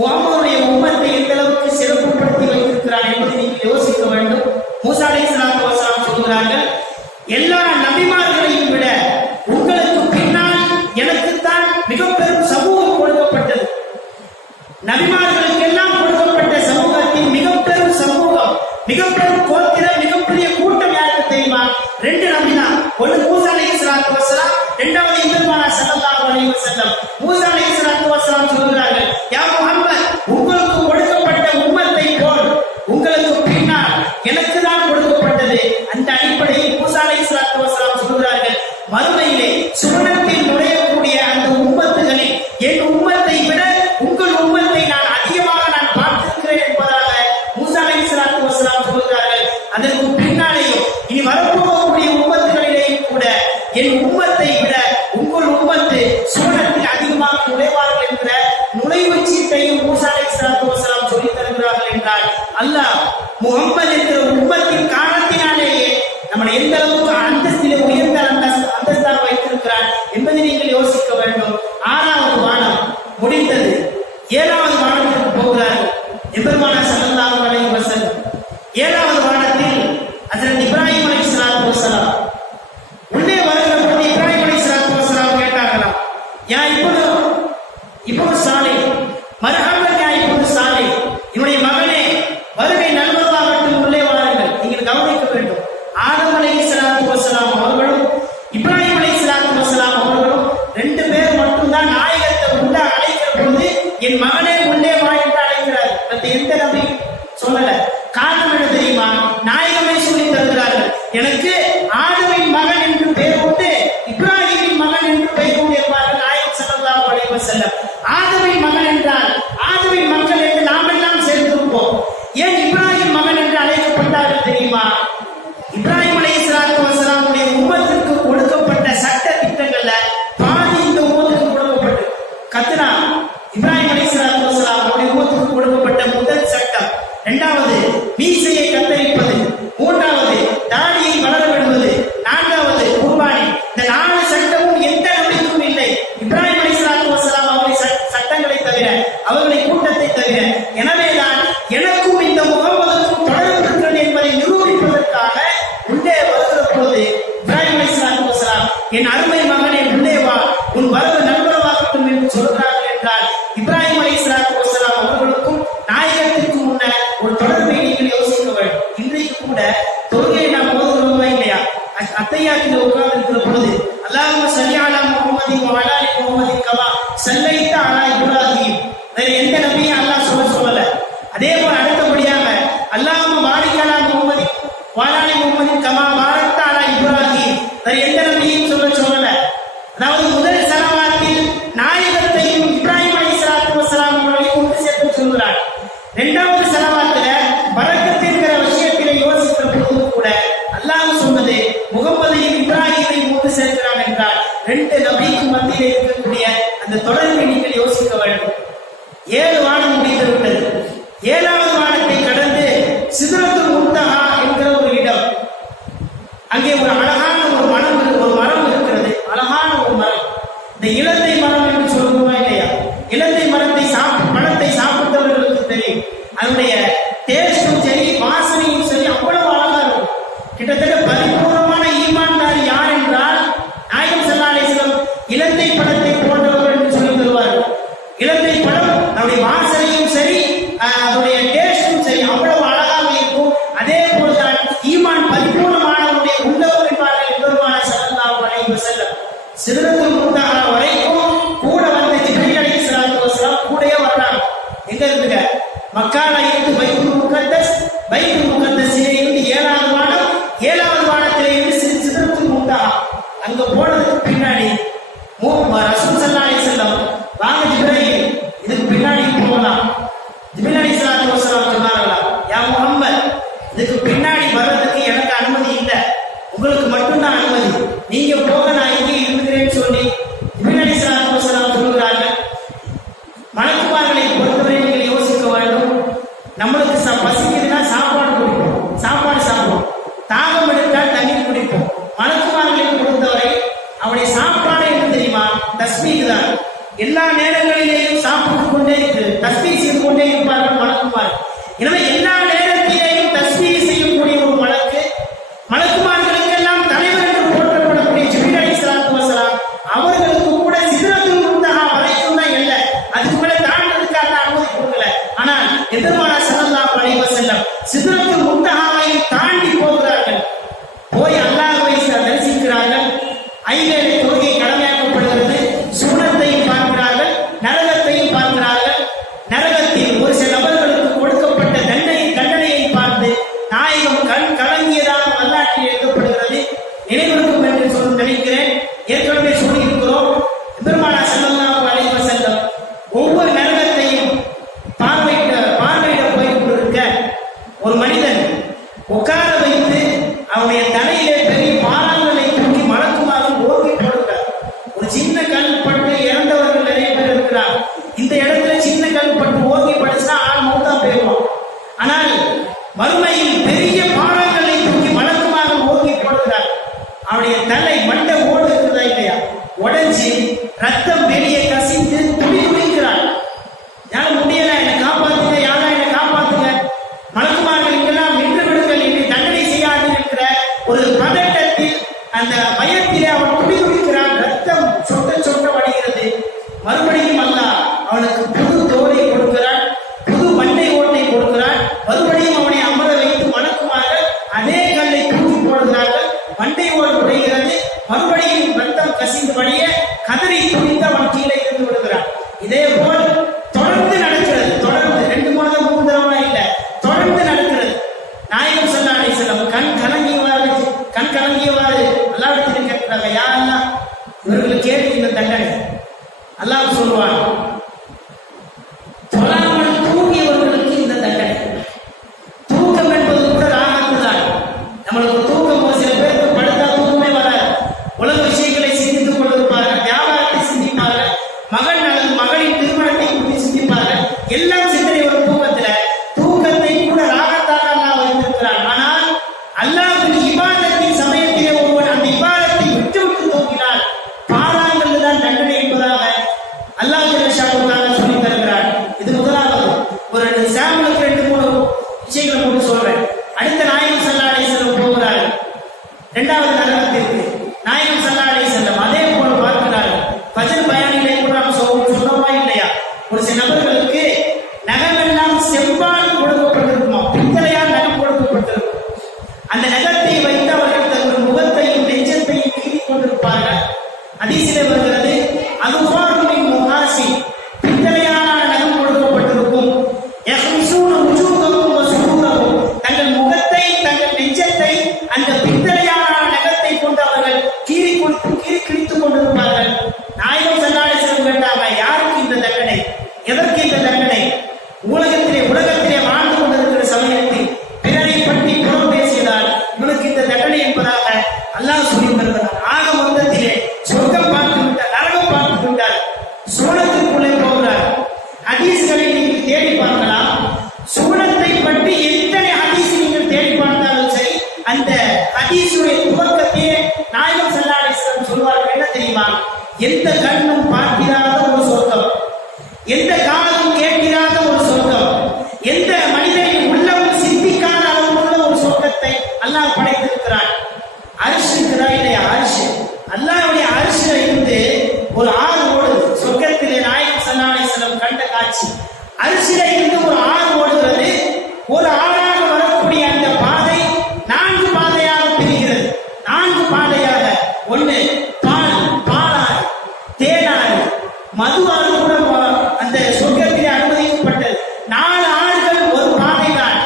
முஹம்மதுடைய உம்மத்தை எந்த அளவுக்கு சிறப்புப்படுத்தி வைத்திருக்கிறான் என்பதை நீங்கள் யோசிக்க வேண்டும். மூசா அலைஹிஸ்ஸலாத்து வஸலாம் சொல்கிறார்கள், எல்லா நபிமார்களையும் விட உங்களுக்கு பின்னால் எனக்குத்தான் மிக பெரும் சமூகம் கொடுக்கப்பட்டது. நபிமார்களுக்கு எல்லாம் கொடுக்கப்பட்ட சமூகத்தின் மிக பெரும் சமூகம், மிக பெரும் கோத்திரம், மிகப்பெரிய கூட்டம் யாருக்கு தெரியுமா? 2 நபிதான். ஒன்று மூசா அலைஹிஸ்ஸலாத்து வஸலாம், இரண்டாவது பெருமானார் ஸல்லல்லாஹு அலைஹி வஸல்லம். மூசா அலைஹிஸ்ஸலாத்து வஸலாம் சொல்கிறார்கள், யா முஹம்மத், உங்களுக்கு கொடுக்கப்பட்ட உம்மத்தை போல் உங்களுக்கு பின்னால் எனக்கு தான் கொடுக்கப்பட்டது. அந்த அடிப்படையில் மூசா அலைஹிஸ்ஸலாத்து வஸலாம் சொல்கிறார்கள், மறுமையிலே சுவனத்தில் நுழையக்கூடிய அந்த உம்மத்துகளில் என் உம்மத்தை விட உங்கள் உம்மத்தை நான் அதிகமாக பார்த்திருக்கிறேன் என்பதாக மூசா அலைஹிஸ்ஸலாத்து வஸலாம் சொல்கிறார்கள். அதற்கு பின்னாலேயும் இனி வரப்போகக்கூடிய உம்மத்துகளிலேயும் கூட என் உம்மத்தை விட உங்கள் உம்மத்து சுவனத்தில் அதிகமாக நுழைவார்கள் என்கிற நுழைவுச் சீட்டையும் மூசா அலைஹிஸ்ஸலாத்து வஸலாம் சொல்லித் தருகிறார்கள் என்றால் அல்லாஹ் முஹம்மது என்கிற உம்மத்தின் காரணத்தினாலேயே நம்மளை எந்த அளவுக்கு அந்தஸ்திலே உயர்ந்த அந்தஸ்தாக வைத்திருக்கிறார் என்பதை நீங்கள் யோசிக்க வேண்டும். இப்போது சாலை மரஹபன் யா இப்போது சாலை, என்னுடைய மகனே வருகை நல்வரவாகட்டும், உள்ளே வாருங்கள். நீங்கள் கவனிக்க வேண்டும், ஆதம் அலைஹிஸ்ஸலாத்து வஸ்ஸலாம் அவர்களும் இப்ராஹிம் அலைஹிஸ்ஸலாத்து வஸ்ஸலாம் அவர்களும் 2 பேர் மட்டும்தான் நாயகத்தை உள்ளே அழைக்கிற பொழுது என் மகனே உள்ளே வா என்று அழைக்கிறார். மற்ற எந்த நபி சொல்லல. காரணம் என்ன தெரியுமா? நாயகமே சொல்லி தருகிறார்கள், எனக்கு ஆதமின் மகன் என்று பெயர் உண்டு, இப்ராஹிமின் மகன் என்று பெயர் உண்டு என்பார்கள் நாயகம் ஸல்லல்லாஹு அலைஹி வஸல்லம். ஆதமின் மகன் என்றால் ஆதமின் மக்கள் என்று நாம் எல்லாம் சேர்ந்திருப்போம். ஏன் இப்ராஹிம் மகன் என்று அழைக்கப்பட்டார்கள் தெரியுமா? இப்ராஹிம் அலைஹிஸ்ஸலாத்து வஸ்ஸலாமுடைய உம்மத்திற்கு கொடுக்கப்பட்ட சட்ட திட்டங்கள்ல பாதி இந்த உம்மத்துக்கு கொடுக்கப்பட்டு கத்னா இப்ராஹிம் அலைஹிஸ்ஸலாத்து வஸ்ஸலாம் அவருடைய உம்மத்துக்கு கொடுக்கப்பட்ட முதல் சட்டம். 2வது மீசையை கத்தரிப்பது, 3வது தாடியை வளர விடுவது, 4வது குர்பானி. இந்த 4 சட்டமும் எந்த நபிக்கும் இல்லை, இப்ராஹிம் அலைஹிஸ்ஸலாத்து வஸ்ஸலாம் அவருடைய சட்டங்களை தவிர, அவர்களை கூட்டத்தை தவிர. எனவேதான் எனக்கும் இந்த முகம்மதுக்கும் தொடர்பு இருக்கிறது என்பதை நிரூபிப்பதற்காக உள்ளே வருகிற பொழுது இப்ராஹிம் அலைஹிஸ்ஸலாத்து வஸ்ஸலாம் என் அருமை மகனே உள்ளே வா, உன் வரவு நல்வரவாகட்டும் என்று சொல்கிறார்கள் என்றால் இப்ராஹிம் அலைஹிஸ்ஸலாத்து வஸ்ஸலாம் அவர்களுக்கும் நாயகத்திற்கும் உள்ள ஒரு தொடர்பை நீங்கள் யோசிக்க வேண்டும். இன்றைக்கு கூட தொழுகையை நாம் ஓதுகிறோமா இல்லையா? அத்தையாத்தில் உட்கார்ந்து இருக்கிற பொழுது அல்லாஹும்ம ஸல்லி அலா முஹம்மதின் வ அலா ஆலி முஹம்மதின் கமா ஸல்லைத அலா இப்ராஹிம். வேற எந்த நபியும் அல்லாஹ் சொல்லல. அதே போல அடுத்தபடியாக அல்லாஹும்ம பாரிக் அலா முஹம்மதின் வ அலா ஆலி முஹம்மதின் கமா பாரக்த அலா இப்ராஹிம். வேற எந்த நபியும் சொல்லல. அதாவது முதல் ஸலவாத்தில் நாயகத்தையும் இப்ராஹிம் அலைஹிஸ்ஸலாத்து வஸ்ஸலாம் அவர்களை கொண்டு சேர்த்து சொல்கிறார். 2வது ஸலவாத்துல பரக்கத் என்கிற விஷயத்திலே யோசிக்கிற பொழுது கூட அல்லாஹ் சொன்னது முகம்மதையும் இப்ராஹிமையும் கொண்டு சேர்க்கிறான் என்றால் 2 நபிக்கு மத்தியில் இருக்கக்கூடிய அந்த தொடர்பை நீங்கள் யோசிக்க வேண்டும். 7 வானம் முடிந்து விட்டது. 7வது வானத்தை கடந்து சிதறத்துல் முன்தஹா என்கிற ஒரு இடம், அங்கே ஒரு அழகான ஒரு மரம் இருக்கிறது. அழகான ஒரு மரம், இந்த இலந்தை மரம் என்று சொல்லுவோமா இல்லையா? இலந்தை பழத்தை சாப்பிட்டவர்களுக்கு தெரியும், அதனுடைய டேஸ்டும் சரி வாசனையும் சரி அவ்வளவு அழகா இருக்கும். கிட்டத்தட்ட பரிபூர்ணமான ஈமான்தாரி யார் என்றால் நாயகம் ஸல்லல்லாஹு அலைஹி வஸல்லம் இலந்தை பழத்தை போன்றவர்கள் என்று சொல்லி தருவார்கள். இலந்தை பழம் அதனுடைய வாசனையும் சரி அதனுடைய டேஸ்டும் சரி அவ்வளவு அழகாக இருக்கும். அதே போலதான் ஈமான் பரிபூர்ணமானவருடைய உள்ளவர் என்பார்கள் எம்பெருமான ஸல்லல்லாஹு அலைஹி வஸல்லம். சிதறத்துல் முன்தஹா வரைக்கும் கூட வந்த ஜிப்ரீல் அலைஹிஸ்ஸலாத்து வஸ்ஸலாம் கூடயே வர்றாங்க. எங்க இருந்துங்க? மக்கால இருந்து பைத்துல் முகத்தஸிலே இருந்து 7வது வானம், 7வது வானத்திலே இருந்து சிதறத்துல் முன்தஹா. அங்க போனதுக்கு பின்னாடி ரசூல் ஸல்லல்லாஹு அலைஹி வஸல்லம், வாங்க ஜிப்ரீல் இதுக்கு பின்னாடி போகலாம். ஜிப்ரீல் அலைஹிஸ்ஸலாத்து வஸ்ஸலாம் சொன்னார்களா, யா முஹம்மத் இதுக்கு பின்னாடி வர்றதுக்கு எனக்கு அனுமதி இல்லை, உங்களுக்கு மட்டும்தான் அனுமதி, நீங்க போக நான் இங்கே இருக்கிறேன்னு சொல்லி ஜிப்ரீல் அலைஹிஸ்ஸலாத்து வஸ்ஸலாம் சொல்கிறார்கள். மலக்குமார்களை பொறுத்தவரை நீங்கள் யோசிக்க வேண்டும். நம்மளுக்கு பசிக்குதுன்னா சாப்பாடு குடிப்போம், சாப்பாடு சாப்பிடுவோம், தாகம் எடுத்தால் தண்ணீர் குடிப்போம். மலக்குமார்களை பொறுத்தவரை அவருடைய சாப்பாடு என்ன தெரியுமா? தஸ்பீஹ் தான். எல்லா நேரங்களிலேயும் சாப்பிட்டுக் கொண்டே தஸ்பீஹ் செய்து கொண்டே இருப்பார்கள் மலக்குமார். எனவே எல்லா நேரத்திலேயும் தஸ்பீஹ் செய்யக்கூடிய ஒரு மலக்குமார்களுக்கெல்லாம் தலைவர் என்று போற்றப்படக்கூடிய ஜிப்ரீல் அலைஹிஸ்ஸலாத்து வஸ்ஸலாம் அவர்களுக்கு கூட சிதறத்துல் முன்தஹா வரைக்கும் தான் இல்லை, அதுக்கு மேல தாண்டதுக்காக அனுமதி கொடுக்கல. ஆனால் எம்பெருமானார் ஸல்லல்லாஹு அலைஹி வஸல்லம் சிதறத்துல் முன்தஹாவை தாண்டி போகிறார்கள். போய் அல்லாஹ்வை தரிசிக்கிறார்கள். 5 வேளை தொழுகை கடமையாக்கப்படுகிறது. சுவனத்தையும் பார்க்கிறார்கள், நரகத்தையும் பார்க்கிறார்கள். நரகத்தில் ஒரு சில நபர்களுக்கு கொடுக்கப்பட்ட தண்டனையை பார்த்து நாயகம் கண் கலங்கியதாக வரலாற்றில் எழுதப்படுகிறது. நினைவிருக்கும் என்று சொல்லி நினைக்கிறேன். ஏற்கனவே சொல்லி இருக்கிறோம். பெருமானார் ஸல்லல்லாஹு அலைஹி வஸல்லம் ஒவ்வொரு நரகத்தையும் பார்வையிட போய் கொண்டிருக்க ஒரு மனிதன் உட்கார வைத்து அவனுடைய தலையிலே பெரிய பாறாங்களை தூக்கி மலக்குமார்கள் ஓங்கி போடுகிறார். ஒரு சின்ன கல் பட்டு இறந்தவர்கள் நிறைய பேர் இருக்கிறார். இந்த இடத்துல சின்ன கல் பட்டு ஓங்கி படிச்சா ஆள் மௌத்தா போயிடுவான். ஆனால் மறுமையில் பெரிய பாறாங்களை தூக்கி மலக்குமார்கள் ஓங்கி போடுகிறார். அவனுடைய தலை மண்டை ஓடு இருக்கிறதா இல்லையா, உடைஞ்சி ரத்தம் வெளியே கசிந்து துடி துடிக்கிறார். யாரும் முடியல, என்னை காப்பாத்துங்க, யாரா என்னை காப்பாத்துங்க, மலக்குமார்கள் இங்கெல்லாம் நின்று விடுங்கள், என்னை தண்டனை செய்யாது இருக்கிற ஒரு பதட்டத்தில் அந்த பயத்திலே அவன் துடி துடிக்கிறான். ரத்தம் சொட்ட சொட்ட வடிகிறது. மறுபடியும் அல்லாஹ் இதே போல் தொடர்ந்து நடக்கிறது. தொடர்ந்து 2 மாதம் 3 தடவை இல்ல, தொடர்ந்து நடக்கிறது. நாயகம் ஸல்லல்லாஹு அலைஹி வஸல்லம் கண் கலங்கியவாறு அல்லாஹ்விடத்தில் கேட்கிறாங்க, யா அல்லாஹ், இவர்களுக்கு ஏன் இந்த தண்டனை? அல்லாஹ் சொல்வான், தொழாமல் தூங்கியவர்களுக்கு இந்த தண்டனை. தூக்கம் என்பது கூட ராகத்து தான். நம்மளுக்கு தூக்கம் ஒரு சில பேருக்கு படுத்தா தூக்கமே வராது. உலக விஷயங்களை சிந்தித்துக் கொண்டிருப்பார்கள், வியாபாரத்தை சிந்திப்பார்கள், மகன் அல்லது மகளின் திருமணத்தை குறித்து சிந்திப்பார்கள். எல்லாம் சிந்தனை ஒரு தூக்கத்துல. தூக்கத்தை கூட ராகத்தாக அல்லாஹ் வைத்திருக்கிறான். ஆனால் அல்லாஹ்வின் இபாதத்தின் சமயத்திலே ஒருவன் அந்த இபாதத்தை விட்டு தூங்கினால் பாராங்கல் தான் தண்டனை என்பதாக அல்லாஹ் சொல்லி தருகிறார். இது முதலாவது. ஒரு சாம்பிளுக்கு 2-3 விஷயங்களை போட்டு சொல்றேன். அடுத்த நாயகம் ஸல்லல்லாஹு அலைஹி வஸல்லம் போகிறார்கள் 2வது நரகத்திற்கு. நாயகம் ஸல்லல்லாஹு அலைஹி வஸல்லம் அதே போல பார்க்கிறார்கள். ஃபஜ்ர் பயானிலே கூட நாம் சொன்னோமா இல்லையா? ஒரு சில நபர்களுக்கு நகமெல்லாம் செவ்வால் கொடுக்கப்பட்டிருக்குமா, பித்தளையால் நகம் கொடுக்கப்பட்டிருக்கும். அந்த நகத்தை வைத்து அவர்கள் தங்கள் முகத்தையும் நெஞ்சத்தையும் கீறிக் கொண்டிருப்பார்கள். ஹதீஸிலே வருகிறது, அதுவாருமின் முகாசி, பித்தளையால் நகம் கொடுக்கப்பட்டிருக்கும். யஹ்மிசூன உஜூஹகும் வ சுரூரஹும், தங்கள் முகத்தை தங்கள் நெஞ்சத்தை அந்த பித்தளையால் நகத்தை கொண்டு அவர்கள் கீறி கிழித்துக் கொண்டிருப்பார்கள். நாயகம் ஸல்லல்லாஹு அலைஹி வஸல்லம் கேட்டாங்க, யாருக்கு இந்த தண்டனை? எதற்கு இந்த தண்டனை? உலகத்திலே வாழ்ந்து கொண்டிருக்கிற சமயத்தில் பிறரை பற்றி புறம் பேசியதால் இவனுக்கு இந்த தண்டனை என்பதாக அல்லாஹ் சொல்லி தருகிறார். ஆக மொத்தத்திலே சொர்க்கம் பார்த்து விட்டார், நரகம் பார்த்து விட்டார், சூழத்திற்குள்ளே போகிறார். ஹதீஸ்களை நீங்கள் தேடி பார்க்கலாம். சூழத்தை பற்றி எத்தனை ஹதீஸ் நீங்கள் தேடி பார்த்தாலும் சரி, அந்த ஹதீஸுடைய துவக்கத்தையே நாயகம் ஸல்லல்லாஹு அலைஹி வஸல்லம் சொல்வார்கள். என்ன தெரியுமா? எந்த கண்ணும் பார்க்கிறாத ஒரு சொர்க்கம், எந்த காதும் கேட்கிறாத ஒரு சொர்க்கம், எந்த மனிதனின் உள்ளமும் சிந்திக்காத அளவுள்ள ஒரு சொர்க்கத்தை அல்லாஹ் படைத்திருக்கிறான். அரிசி இருக்கிறா இல்லையா? அரிசி, அல்லாஹ்வுடைய அரிசியில இருந்து ஒரு ஆறு ஓடுது. சொர்க்கத்திலே நாயகம் ஸல்லல்லாஹு அலைஹி வஸல்லம் கண்ட காட்சி. அரிசியில இருந்து ஒரு ஆறு ஓடுகிறது. ஒரு ஆறாக வரக்கூடிய அந்த பாதை 4 பாதையாக பிரிகிறது. 4 பாதையாக. ஒன்று பாலாறு, தேனாறு, மதுவாறு கூட அந்த சொர்க்கத்திலே அனுமதிக்கப்பட்டது. 4 ஆறுகள் ஒரு பாதை தான்.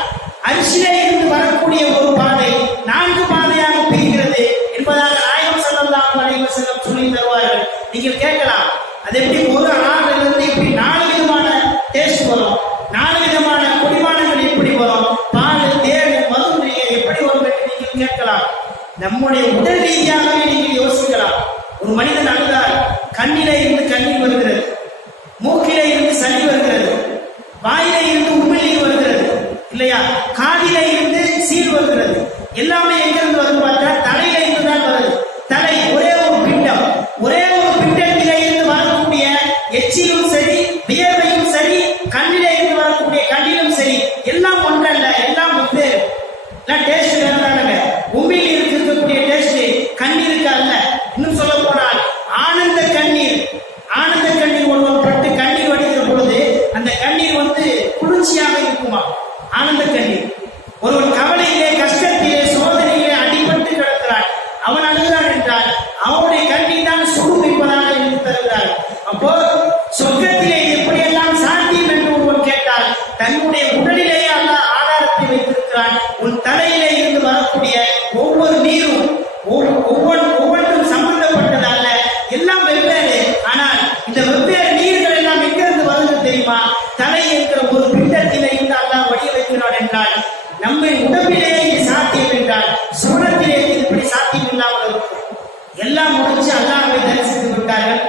அரிசியிலே இருந்து வரக்கூடிய ஒரு பாதை 4 பாதையாக பிரிகிறது என்பதாக நாயகம் ஸல்லல்லாஹு அலைஹி வஸல்லம் சொல்லி தருவார்கள். நீங்கள் கேட்கலாம், அது எப்படி ஒரு ஆறுல இருந்து இப்படி 4 விதமான டேஸ்ட் வரும், 4 விதமான குடிமானங்கள் எப்படி வரும், பால், தேன், மது எப்படி வரும் என்று நீங்கள் கேட்கலாம். நம்முடைய உடல் ரீதியாகவே நீங்கள் யோசிக்கலாம். ஒரு மனிதன் அழுதால் கண்ணிலே இருந்து கண்ணீர் வருகிறது, மூக்கிலே இருந்து சளி வருகிறது, வாயிலே இருந்து உமிழ்நீர் வருகிறது இல்லையா, காதிலே இருந்து சீல் வருகிறது. எல்லாமே எங்கிருந்து வருது பார்த்தா தலையில இருந்து தான் வருது. தலை ஒரே ஒரு பிண்டம், ஒரே ஒரு பிண்டத்திலே இருந்து வரக்கூடிய எச்சிலும் சரி, வியர்வையும் சரி, கண்ணிலே இருந்து வரக்கூடிய கண்ணிலும் சரி, எல்லாம் ஒன்றல்ல, எல்லாம் வெவ்வேறு. டேஸ்ட் வேறாங்க. உமிழ்நீர் இருக்கக்கூடிய டேஸ்ட் கண்ணீருக்கு அல்ல. இன்னும் சொல்ல போனால் ஆனந்த கண்ணீர் ஒருவர் பட்டு கண்ணீர் வடிக்கிற பொழுது அந்த கண்ணீர் குளிர்ச்சியாக இருக்குமா? ஆனந்த கண்ணீர். ஒருவன் கவலையிலே, கஷ்டத்திலே, சோதனையிலே அடிபட்டு கிடக்கிறான், அவன் அழுகிறான் என்றால் அவனுடைய கண்ணீர் தான் சுடுவிப்பதாக எழுதி தருகிறார். அப்போ சொர்க்கத்திலே எப்படியெல்லாம் சாத்தியம் என்று ஒருவன் கேட்டால் தன்னுடைய உடலிலேயே அல்லாஹ் ஆதாரத்தை வைத்திருக்கிறான். உன் தலையிலே இருந்து வரக்கூடிய ஒவ்வொரு நீரும் ஒவ்வொன்றும் சம்பந்தப்பட்டதல்ல, எல்லாம் வெவ்வேறு. ஆனால் இந்த வெவ்வேறு நீர்கள் எல்லாம் எங்கிருந்து வருது தெரியுமா? தலை என்கிற ஒரு பிண்டத்திலே இருந்து அல்லாஹ் வடிய வைக்கிறான் என்றால் நம்மை உடம்பிலேயே இது சாத்தியம் என்றால் சுவனத்திலே இப்படி சாத்தியம் இல்லாமல் இருக்கும். எல்லாம் முடிச்சு அல்லாஹ்வை தரிசித்து விட்டார்கள்.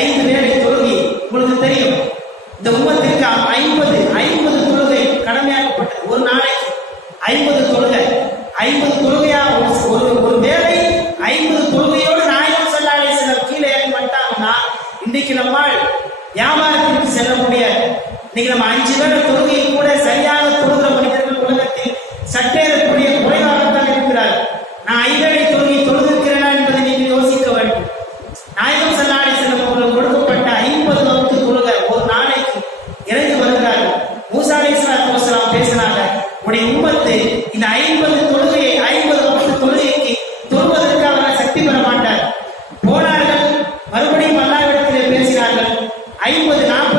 5 வேளை தொழுகை உங்களுக்கு தெரியும். இந்த உம்மத்திற்கு 50 தொழுகை கடமையாக்கப்பட்டது. ஒரு நாளைக்கு 50 தொழுகை. 50 தொழுகையா? ஒரு வேளை 50 தொழுகையோடு நாயகம் ஸல்லல்லாஹு அலைஹி வஸல்லம் கீழே இறங்கி வந்துட்டாங்கன்னா இன்னைக்கு நம்மால் வியாபாரத்திற்கு செல்ல முடியாது. இன்னைக்கு நம்ம 5 வேளை தொழுகையை கூட சரியாக தொழுகிற மனிதர்கள் உலகத்தில் சற்றேறக்கூடிய குறைவாகத்தான் இருக்கிறார். நான் 5 வேளை தொழுகை தொழுதிருக்கிறேனா என்பதை நீங்கள் யோசிக்க வேண்டும். நாயகம் ஸல்லல்லாஹு அலைஹி வஸல்லம் அவர்கள் கொடுக்கப்பட்ட 50 வக்து தொழுகை ஒரு நாளைக்கு இறங்கி வருகிறார்கள். மூசா அலைஹிஸ்ஸலாத்து வஸலாம் பேசினாங்க, உடைய உம்மத்து இந்த 50 தொழுகையை 50 வக்து தொழுகைக்கு தொழுவதற்கு அவர்கள் சக்தி பெற மாட்டார். போனார்கள், மறுபடியும் அல்லாஹ்விடத்திலே பேசினார்கள். 50 40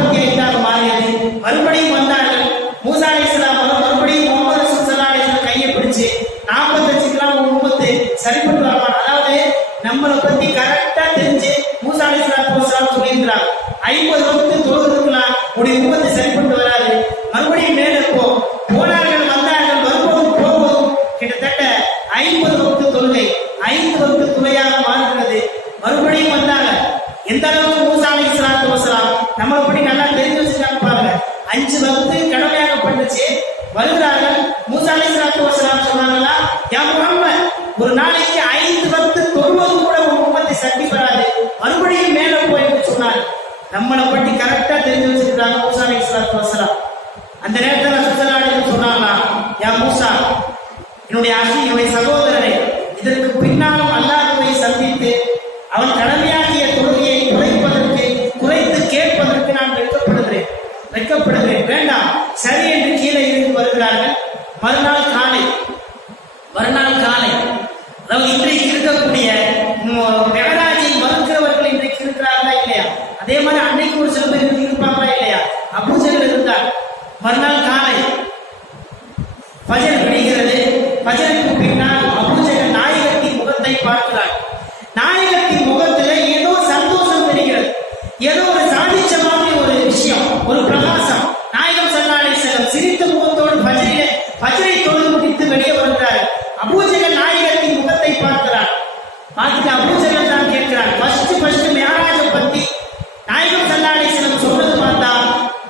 50 வகுத்து தொழுதுக்கலாம், உடைய உம்மத்து சரிப்பட்டு வராது. மறுபடியும் மேலே போனார்கள், வந்தார்கள், வரும்போதும் போவதும் கிட்டத்தட்ட 50 வகுத்து தொழுகை 5 வகுத்து துறையாக மாறுகிறது. மறுபடியும் வந்தாங்க. எந்த அளவுக்கு மூசா அலைஹிஸ்ஸலாத்து வஸலாம் நம்ம படி நல்லா தெரிஞ்சு வச்சுட்டாங்க பாருங்க. 5 வகுத்து கடமையாகப்பட்டுச்சு. வருகிறார்கள். மூசா அலைஹிஸ்ஸலாத்து வஸலாம் சொன்னாங்களா, யா முஹம்மத், ஒரு நாளைக்கு 5 வகுத்து தொழுவது கூட ஒரு உம்மத்தை சக்தி பெறாது, மறுபடியும் மேல போய் சொன்னார். நம்மளை பற்றி கரெக்டா தெரிஞ்சு வச்சிருக்காங்க மூசா அலைஹிஸ்ஸலாத்து வஸலாம். அந்த நேரத்தில் ரசூலுல்லாஹி சொன்னாங்களா, யா மூசா, என்னுடைய சகோதரரை இதற்கு பின்னாலும் அல்லாஹ்வை சந்தித்து அவன் கடமையாகிய தொழுகையை குறைத்து கேட்பதற்கு நான் வெட்கப்படுகிறேன், வேண்டாம், சரி என்று கீழே இருந்து வருகிறார்கள். மறுநாள் காலை அதாவது இன்றைக்கு இருக்கக்கூடிய மெஹராஜை மறுக்கிறவர்கள் இன்றைக்கு இருக்கிறார்களா இல்லையா? அதே மாதிரி அன்னைக்கு ஒரு சில பேர் இருப்பாங்களா இல்லையா? அபூஜஹல் இருந்தார். மறுநாள் காலை ஃபஜர் விடுகிறது. ஃபஜருக்கு பின்னால் அபூஜஹல் நாயகத்தின் முகத்தை பார்க்கிறார். நாயகத்தின் முகத்தில் ஏதோ சந்தோஷம் தெரிகிறது, ஏதோ ஒரு சாதிச்ச மாதிரி ஒரு விஷயம், ஒரு பிரகாசம். நாயகம் ஸல்லல்லாஹு அலைஹி வஸல்லம் சிரித்த முகத்தோடு ஃபஜரை தொழுது முடித்து வெளியே வருகிறார். அபூஜஹல் நாயகத்தின் முகத்தை பார்க்கிறார். பார்த்துட்டு அபூஜஹல் தான் கேட்கிறார், ஃபர்ஸ்ட் மிஅராஜை பத்தி நாயகம் ஸல்லல்லாஹு அலைஹி வஸல்லம் சொன்னது பார்த்தா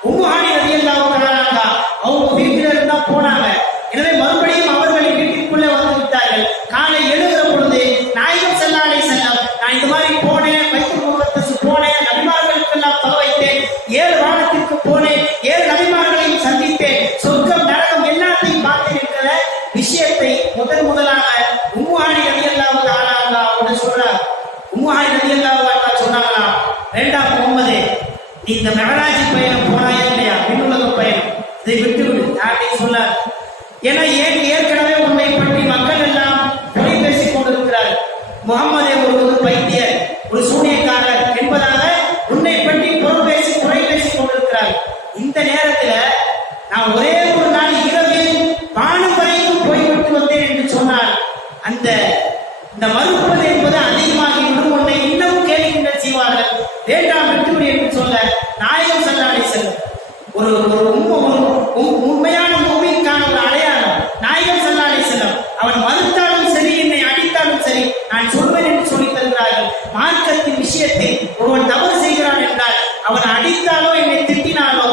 உம்மு ஹானி ரலியல்லாஹு தஆலா அன்ஹா அவங்க வீட்டில இருந்தா போனாங்க. எனவே மறுபடியும் அவர்களின் வீட்டிற்குள்ளே வந்து விட்டார்கள். காலை எழுகிற பொழுது நாயகம் ஸல்லல்லாஹு அலைஹி வஸல்லம், நான் இந்த மாதிரி போனேன், பைத்துல் முகத்தஸ் போனேன், நபிமார்களுக்கெல்லாம் தொலை வைத்தேன், 7 வானத்திற்கு போனேன், 7 நபிமார்களையும் சந்தித்தேன், சொர்க்கம் நரகம் எல்லாத்தையும் பார்த்தேன் என்கிற விஷயத்தை முதலாக உம்மு ஹானி ரலியல்லாஹு தஆலா அன்ஹா அவங்க சொல்றார். உம்மு ஹானி ரலியல்லாஹு அன்ஹா சொன்னாங்களா, வேண்டாம் முஹம்மதே, நீ இந்த மெஹராஜ் பயணம் போனாயா இல்லையா, விண்ணுலக பயணம், இதை விட்டுவிடு, யார்கிட்டையும் சொல்லாது. ஏன்னா ஏற்கனவே உன்னை பற்றி மக்கள் எல்லாம் பொய் பேசிக் கொண்டிருக்கிறார். முகம்மதே ஒரு பைத்தியர், ஒரு சூனியக்காரர் என்பதாக உன்னை பற்றி குறை பேசிக் கொண்டிருக்கிறார். இந்த நேரத்தில் நான் ஒரே ஒரு நாள் இரவில் வானம் வரைக்கும் போய்விட்டு வந்தேன் என்று சொன்னால் இந்த மறுப்பது என்பது அதிகமாகிவிடும், உன்னை இன்னும் கேள்விக்கின்ற செய்வார்கள், வேண்டாம் விட்டுவிடு என்று சொல்ல நாயகம் ஸல்லல்லாஹு அலைஹி வஸல்லம் ஒரு உண்மையான மூமினுக்கான ஒரு அடையாளம். நாயகம் ஸல்லல்லாஹு அலைஹி வஸல்லம் அவன் மறுத்தாலும் சரி, என்னை அடித்தாலும் சரி, நான் சொல்வேன் என்று சொல்லி தருகிறார்கள். மார்க்கத்தின் விஷயத்தில் ஒருவன் தவறு செய்கிறான் என்றால் அவன் அடித்தாலோ என்னை திட்டினாலோ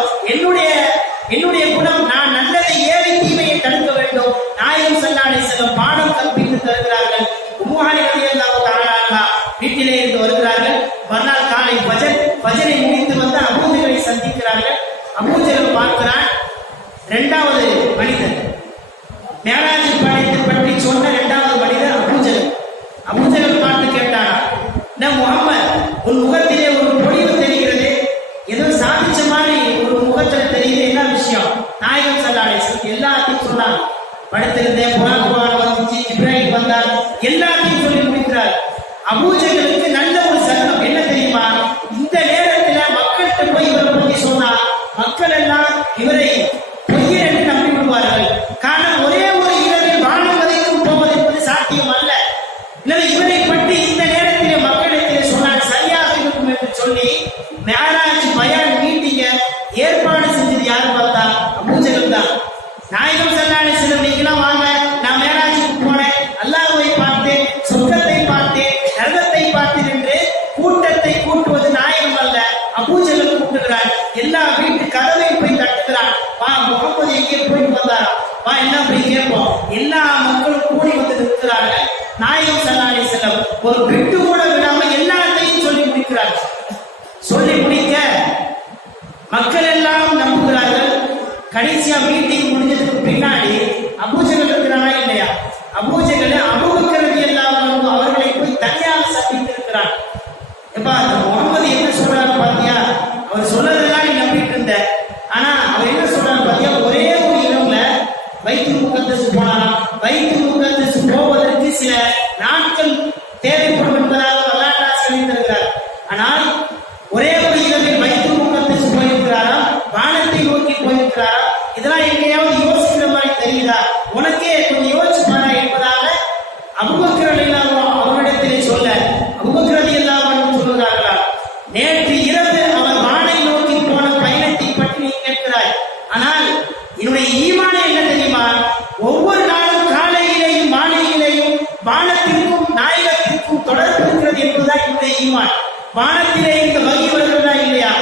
என்னுடைய குணம், நான் நல்லதை ஏறி தீமையை தடுக்க வேண்டும். நாயகம் ஸல்லல்லாஹு அலைஹி வஸல்லம் பாடம் கற்பித்து தருகிறார்கள். உம்மு ஹானி ரலியல்லாஹு தஆலா அன்ஹா வீட்டிலே இருந்து வருகிறார்கள். மறுநாள் காலை ஃபஜரை முடித்து வந்து அபூஜஹலை சந்திக்கிறார்கள். அபூஜஹல் பார்க்கிறான், 2வது மனிதர், மேராஜ் பயணத்தை பற்றி சொன்ன 2வது மனிதர் அபூஜஹல் பார்த்து கேட்டாரா, முஹம்மத், உன் முகத்திலே ஒரு பொலிவு தெரிகிறது, ஏதோ சாதிச்ச மாதிரி ஒரு முகத்தில் தெரியுது, என்ன விஷயம்? நாயகம் ஸல்லல்லாஹு அலைஹி வஸல்லம் எல்லாத்தையும் சொன்னாங்க. படுத்திருந்தேன், குர்ஆன் வந்துச்சு, இப்ராஹிம் வந்தார், எல்லாத்தையும் சொல்லி முடிக்கிறார். அபூஜஹலுக்கு நல்ல ஒரு சகனம் என்ன தெரியுமா? இந்த நேரத்தில் மக்கள்கிட்ட போய் இவரை பற்றி சொன்னா மக்கள் எல்லாம் இவரை பொய்யர் என்று நம்பி விடுவார்கள். காரணம், ஒரே ஒரு இரவில் வானம் வரைக்கும் போவது என்பது சாத்தியம் அல்ல. எனவே இவரை பற்றி இந்த நேரத்திலே மக்களிடத்திலே சொன்னால் சரியாக இருக்கும் என்று சொல்லி மேராஜ் பயான் மீட்டிங்க ஏற்பாடு செஞ்சது யாரு பார்த்தா அபூஜஹல் தான். நாயகம் ஸல்லல்லாஹு அலைஹி வஸல்லம், நீங்களாம் வாங்க, நான் மேராஜுக்கு போனேன், அல்லாஹ்வை பார்த்தேன், சொர்க்கத்தை பார்த்தேன், நரகத்தை பார்த்தேன் என்று கூட்டத்தை கூட்டுவது நாயகம் அல்ல, அபூஜஹல் கூட்டுகிறார். எல்லா வீட்டு கதவையும் போய் தட்டுகிறான். வா, முகமது எங்கே போயிட்டு வந்தாரா, வா, என்ன போய் கேட்போம். எல்லா மக்களும் கூடி வந்து நிற்கிறார்கள். நாயகம் ஸல்லல்லாஹு அலைஹி வஸல்லம் ஒரு விட்டு கூட விடாம எல்லாத்தையும் சொல்லி முடிக்கிறார். சொல்லி முடிக்க மக்கள் எல்லாம் நம்புகிறார்கள். கடைசியா மீட்டிங் முடிஞ்சதுக்கு பின்னாடி அபூஜஹல் இருக்கிறானா இல்லையா, அபூஜஹல் அபூபக்கர் ரலியல்லாஹு அன்ஹு அவர்களை போய் தனியாக சந்தித்து இருக்கிறார். எப்பா, முகமது என்ன சொல்றாரு பாத்தியா, அவர் சொல்லதெல்லாம் நீ நம்பிட்டு இருந்த, ஆனா அவர் என்ன சொல்றாரு பாத்தியா, ஒரே ஒரு இரவுல பைத்துல் முகத்தஸ் போனாராம். பைத்துல் முகத்தஸ் போவதற்கு சில நாட்கள் தேவைப்படும் என்பதாக வரலாற்று சொல்லி தருகிறார். ஆனால் ஒரே ஒரு இரவில் பைத்துல் முகத்தஸ் போயிருக்கிறாராம், வானத்தை நோக்கி போயிருக்கிறாராம். இதெல்லாம் எங்கேயாவது யோசிக்கிற மாதிரி தெரியுதா? உனக்கே நம்முடைய ஈமான். வானத்திலே இருந்து வகி வருகிறதா இல்லையா?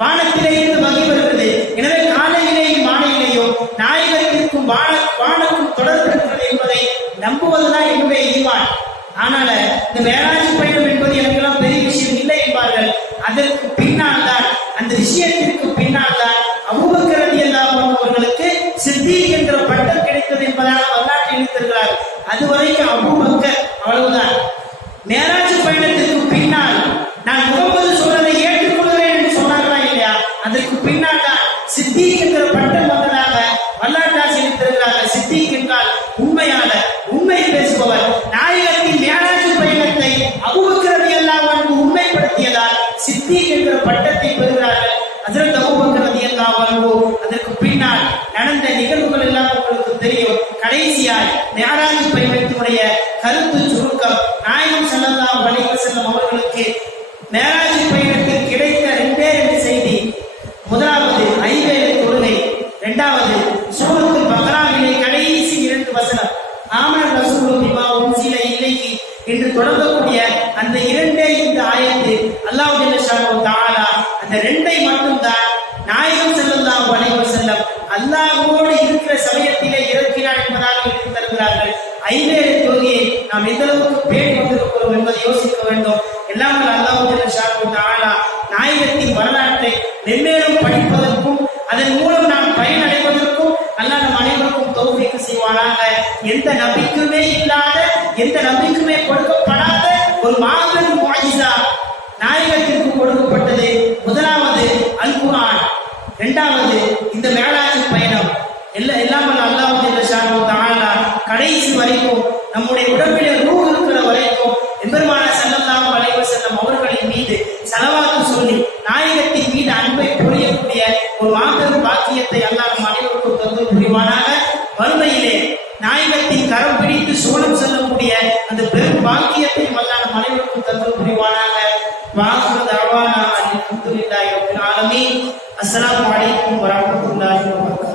வானத்திலே இருந்து வகி வருகிறது. எனவே காலையிலேயும் மாலையிலேயும் நாயகத்திற்கும் வானுக்கும் தொடர்பு இருக்கிறது என்பதை நம்புவதுதான் என்னுடைய ஈமான். ஆனால இந்த மேராஜ் பயணம் என்பது எனக்கெல்லாம் பெரிய விஷயம் இல்லை என்பார்கள். அதற்கு பின்னால் தான், அந்த விஷயத்திற்கு பின்னால் தான் அபூபக்கர் ரலியல்லாஹு அன்ஹு அவர்களுக்கு சித்தீக் என்ற பட்டம் கிடைத்தது என்பதாக வரலாற்றை எழுதியிருக்கிறார்கள். அதுவரைக்கும் அபூபக்கர் அவ்வளவுதான். மேராஜ் பயணத்திற்கு பின்னால் நான் முகமது சொல்றதை ஏற்றுக்கொள்கிறேன் என்று சொன்னார்களா இல்லையா? அதற்கு பின்னால் தான் சித்தீக் என்ற பட்டம் வந்ததாக வரலாற்றாசி எழுதியிருக்கிறார்கள். சித்தீக் என்றால் உண்மையாளர், உண்மை பேசுபவர். நாயகத்தின் மேராஜ் பயணத்தை அபூபக்கர் ரலியல்லாஹு அன்ஹு உண்மைப்படுத்தியதால் சித்தீக் என்ற பட்டத்தை பெறுகிறார்கள் ஹஜ்ரத் அபூபக்கர் ரலியல்லாஹு அன்ஹு. அதற்கு பின்னால் நடந்த நிகழ்வுகள் எல்லாம் உங்களுக்கு தெரியும். கடைசியாய் மேராஜ் பயணத்தினுடைய கருத்து சுருக்கம். நாயகம் ஸல்லல்லாஹு அலைஹி வஸல்லம் அவர்களுக்கு மேராஜ் பயணத்தில் கிடைத்த ரெண்டே செய்தி. முதலாவது ஐவேளை தொழுகை, இரண்டாவது சூரத்துல் பக்ராவிலே கடைசி 2 வசனம் ஆமன ரசூலு பிமா உன்சில இலைஹி என்று தொடங்கக்கூடிய அந்த 2 இந்த ஆயத்து. அல்லாஹ் ஜல்லஷானஹு தஆலா அந்த 2 மட்டும்தான் நாயகம் ஸல்லல்லாஹு அலைஹி வஸல்லம் அல்லாஹ்வோடு இருக்கிற சமயத்திலே இறக்கினார் என்பதாக எடுத்து தருகிறார்கள். ஐவேளை தொழுகையை நாம் எந்த அளவுக்கு பேணி வந்திருக்கிறோம் என்பதை யோசிக்க வேண்டும். எல்லாம் அல்லாஹ் ஜல்லஷானஹு தஆலா நாயகத்தின் வரலாற்றை மென்மேலும் படிப்பதற்கும் அதன் மூலம் நாம் பயனடைவதற்கும் அல்லாஹ் நம் அனைவருக்கும் தௌஃபீக் செய்வானாக. எந்த நபிக்குமே இல்லாத, எந்த நபிக்குமே கொடுக்கப்படாத ஒரு மாபெரும் முஅஜிஸா நாயகத்திற்கு கொடுக்கப்பட்டது. முதலாவது அல் குர்ஆன், இரண்டாவது இந்த மேராஜ் பயணம். எல்லாம் அல்லாஹ் ஜல்லஷானஹு தஆலா கடைசி வரைக்கும் நம்முடைய உடம்பிலே ரூஹ் இருக்கிற வரைக்கும் எம்பெருமான ஸல்லல்லாஹு அலைஹி வஸல்லம் அவர்களின் மீது ஸலவாத்து சொல்லி நாயகத்தின் மீது அன்பை பொழியக்கூடிய ஒரு மாபெரும் பாக்கியத்தை அல்லாஹ் நம் அனைவருக்கும் தந்து புரிவானாக. வறுமையிலே நாயகத்தின் கரம் பிடித்து சோழம் செல்லக்கூடிய அந்த பெரும் பாக்கியத்தை அல்லாஹ் நம் அனைவருக்கும் தந்து புரிவானாக. வாஹிரு தஅவானா அல்ஹம்துலில்லாஹி ரப்பில் ஆலமீன். அஸ்ஸலாமு அலைக்கும் வரஹ்மத்துல்லாஹி வபரகாத்துஹு.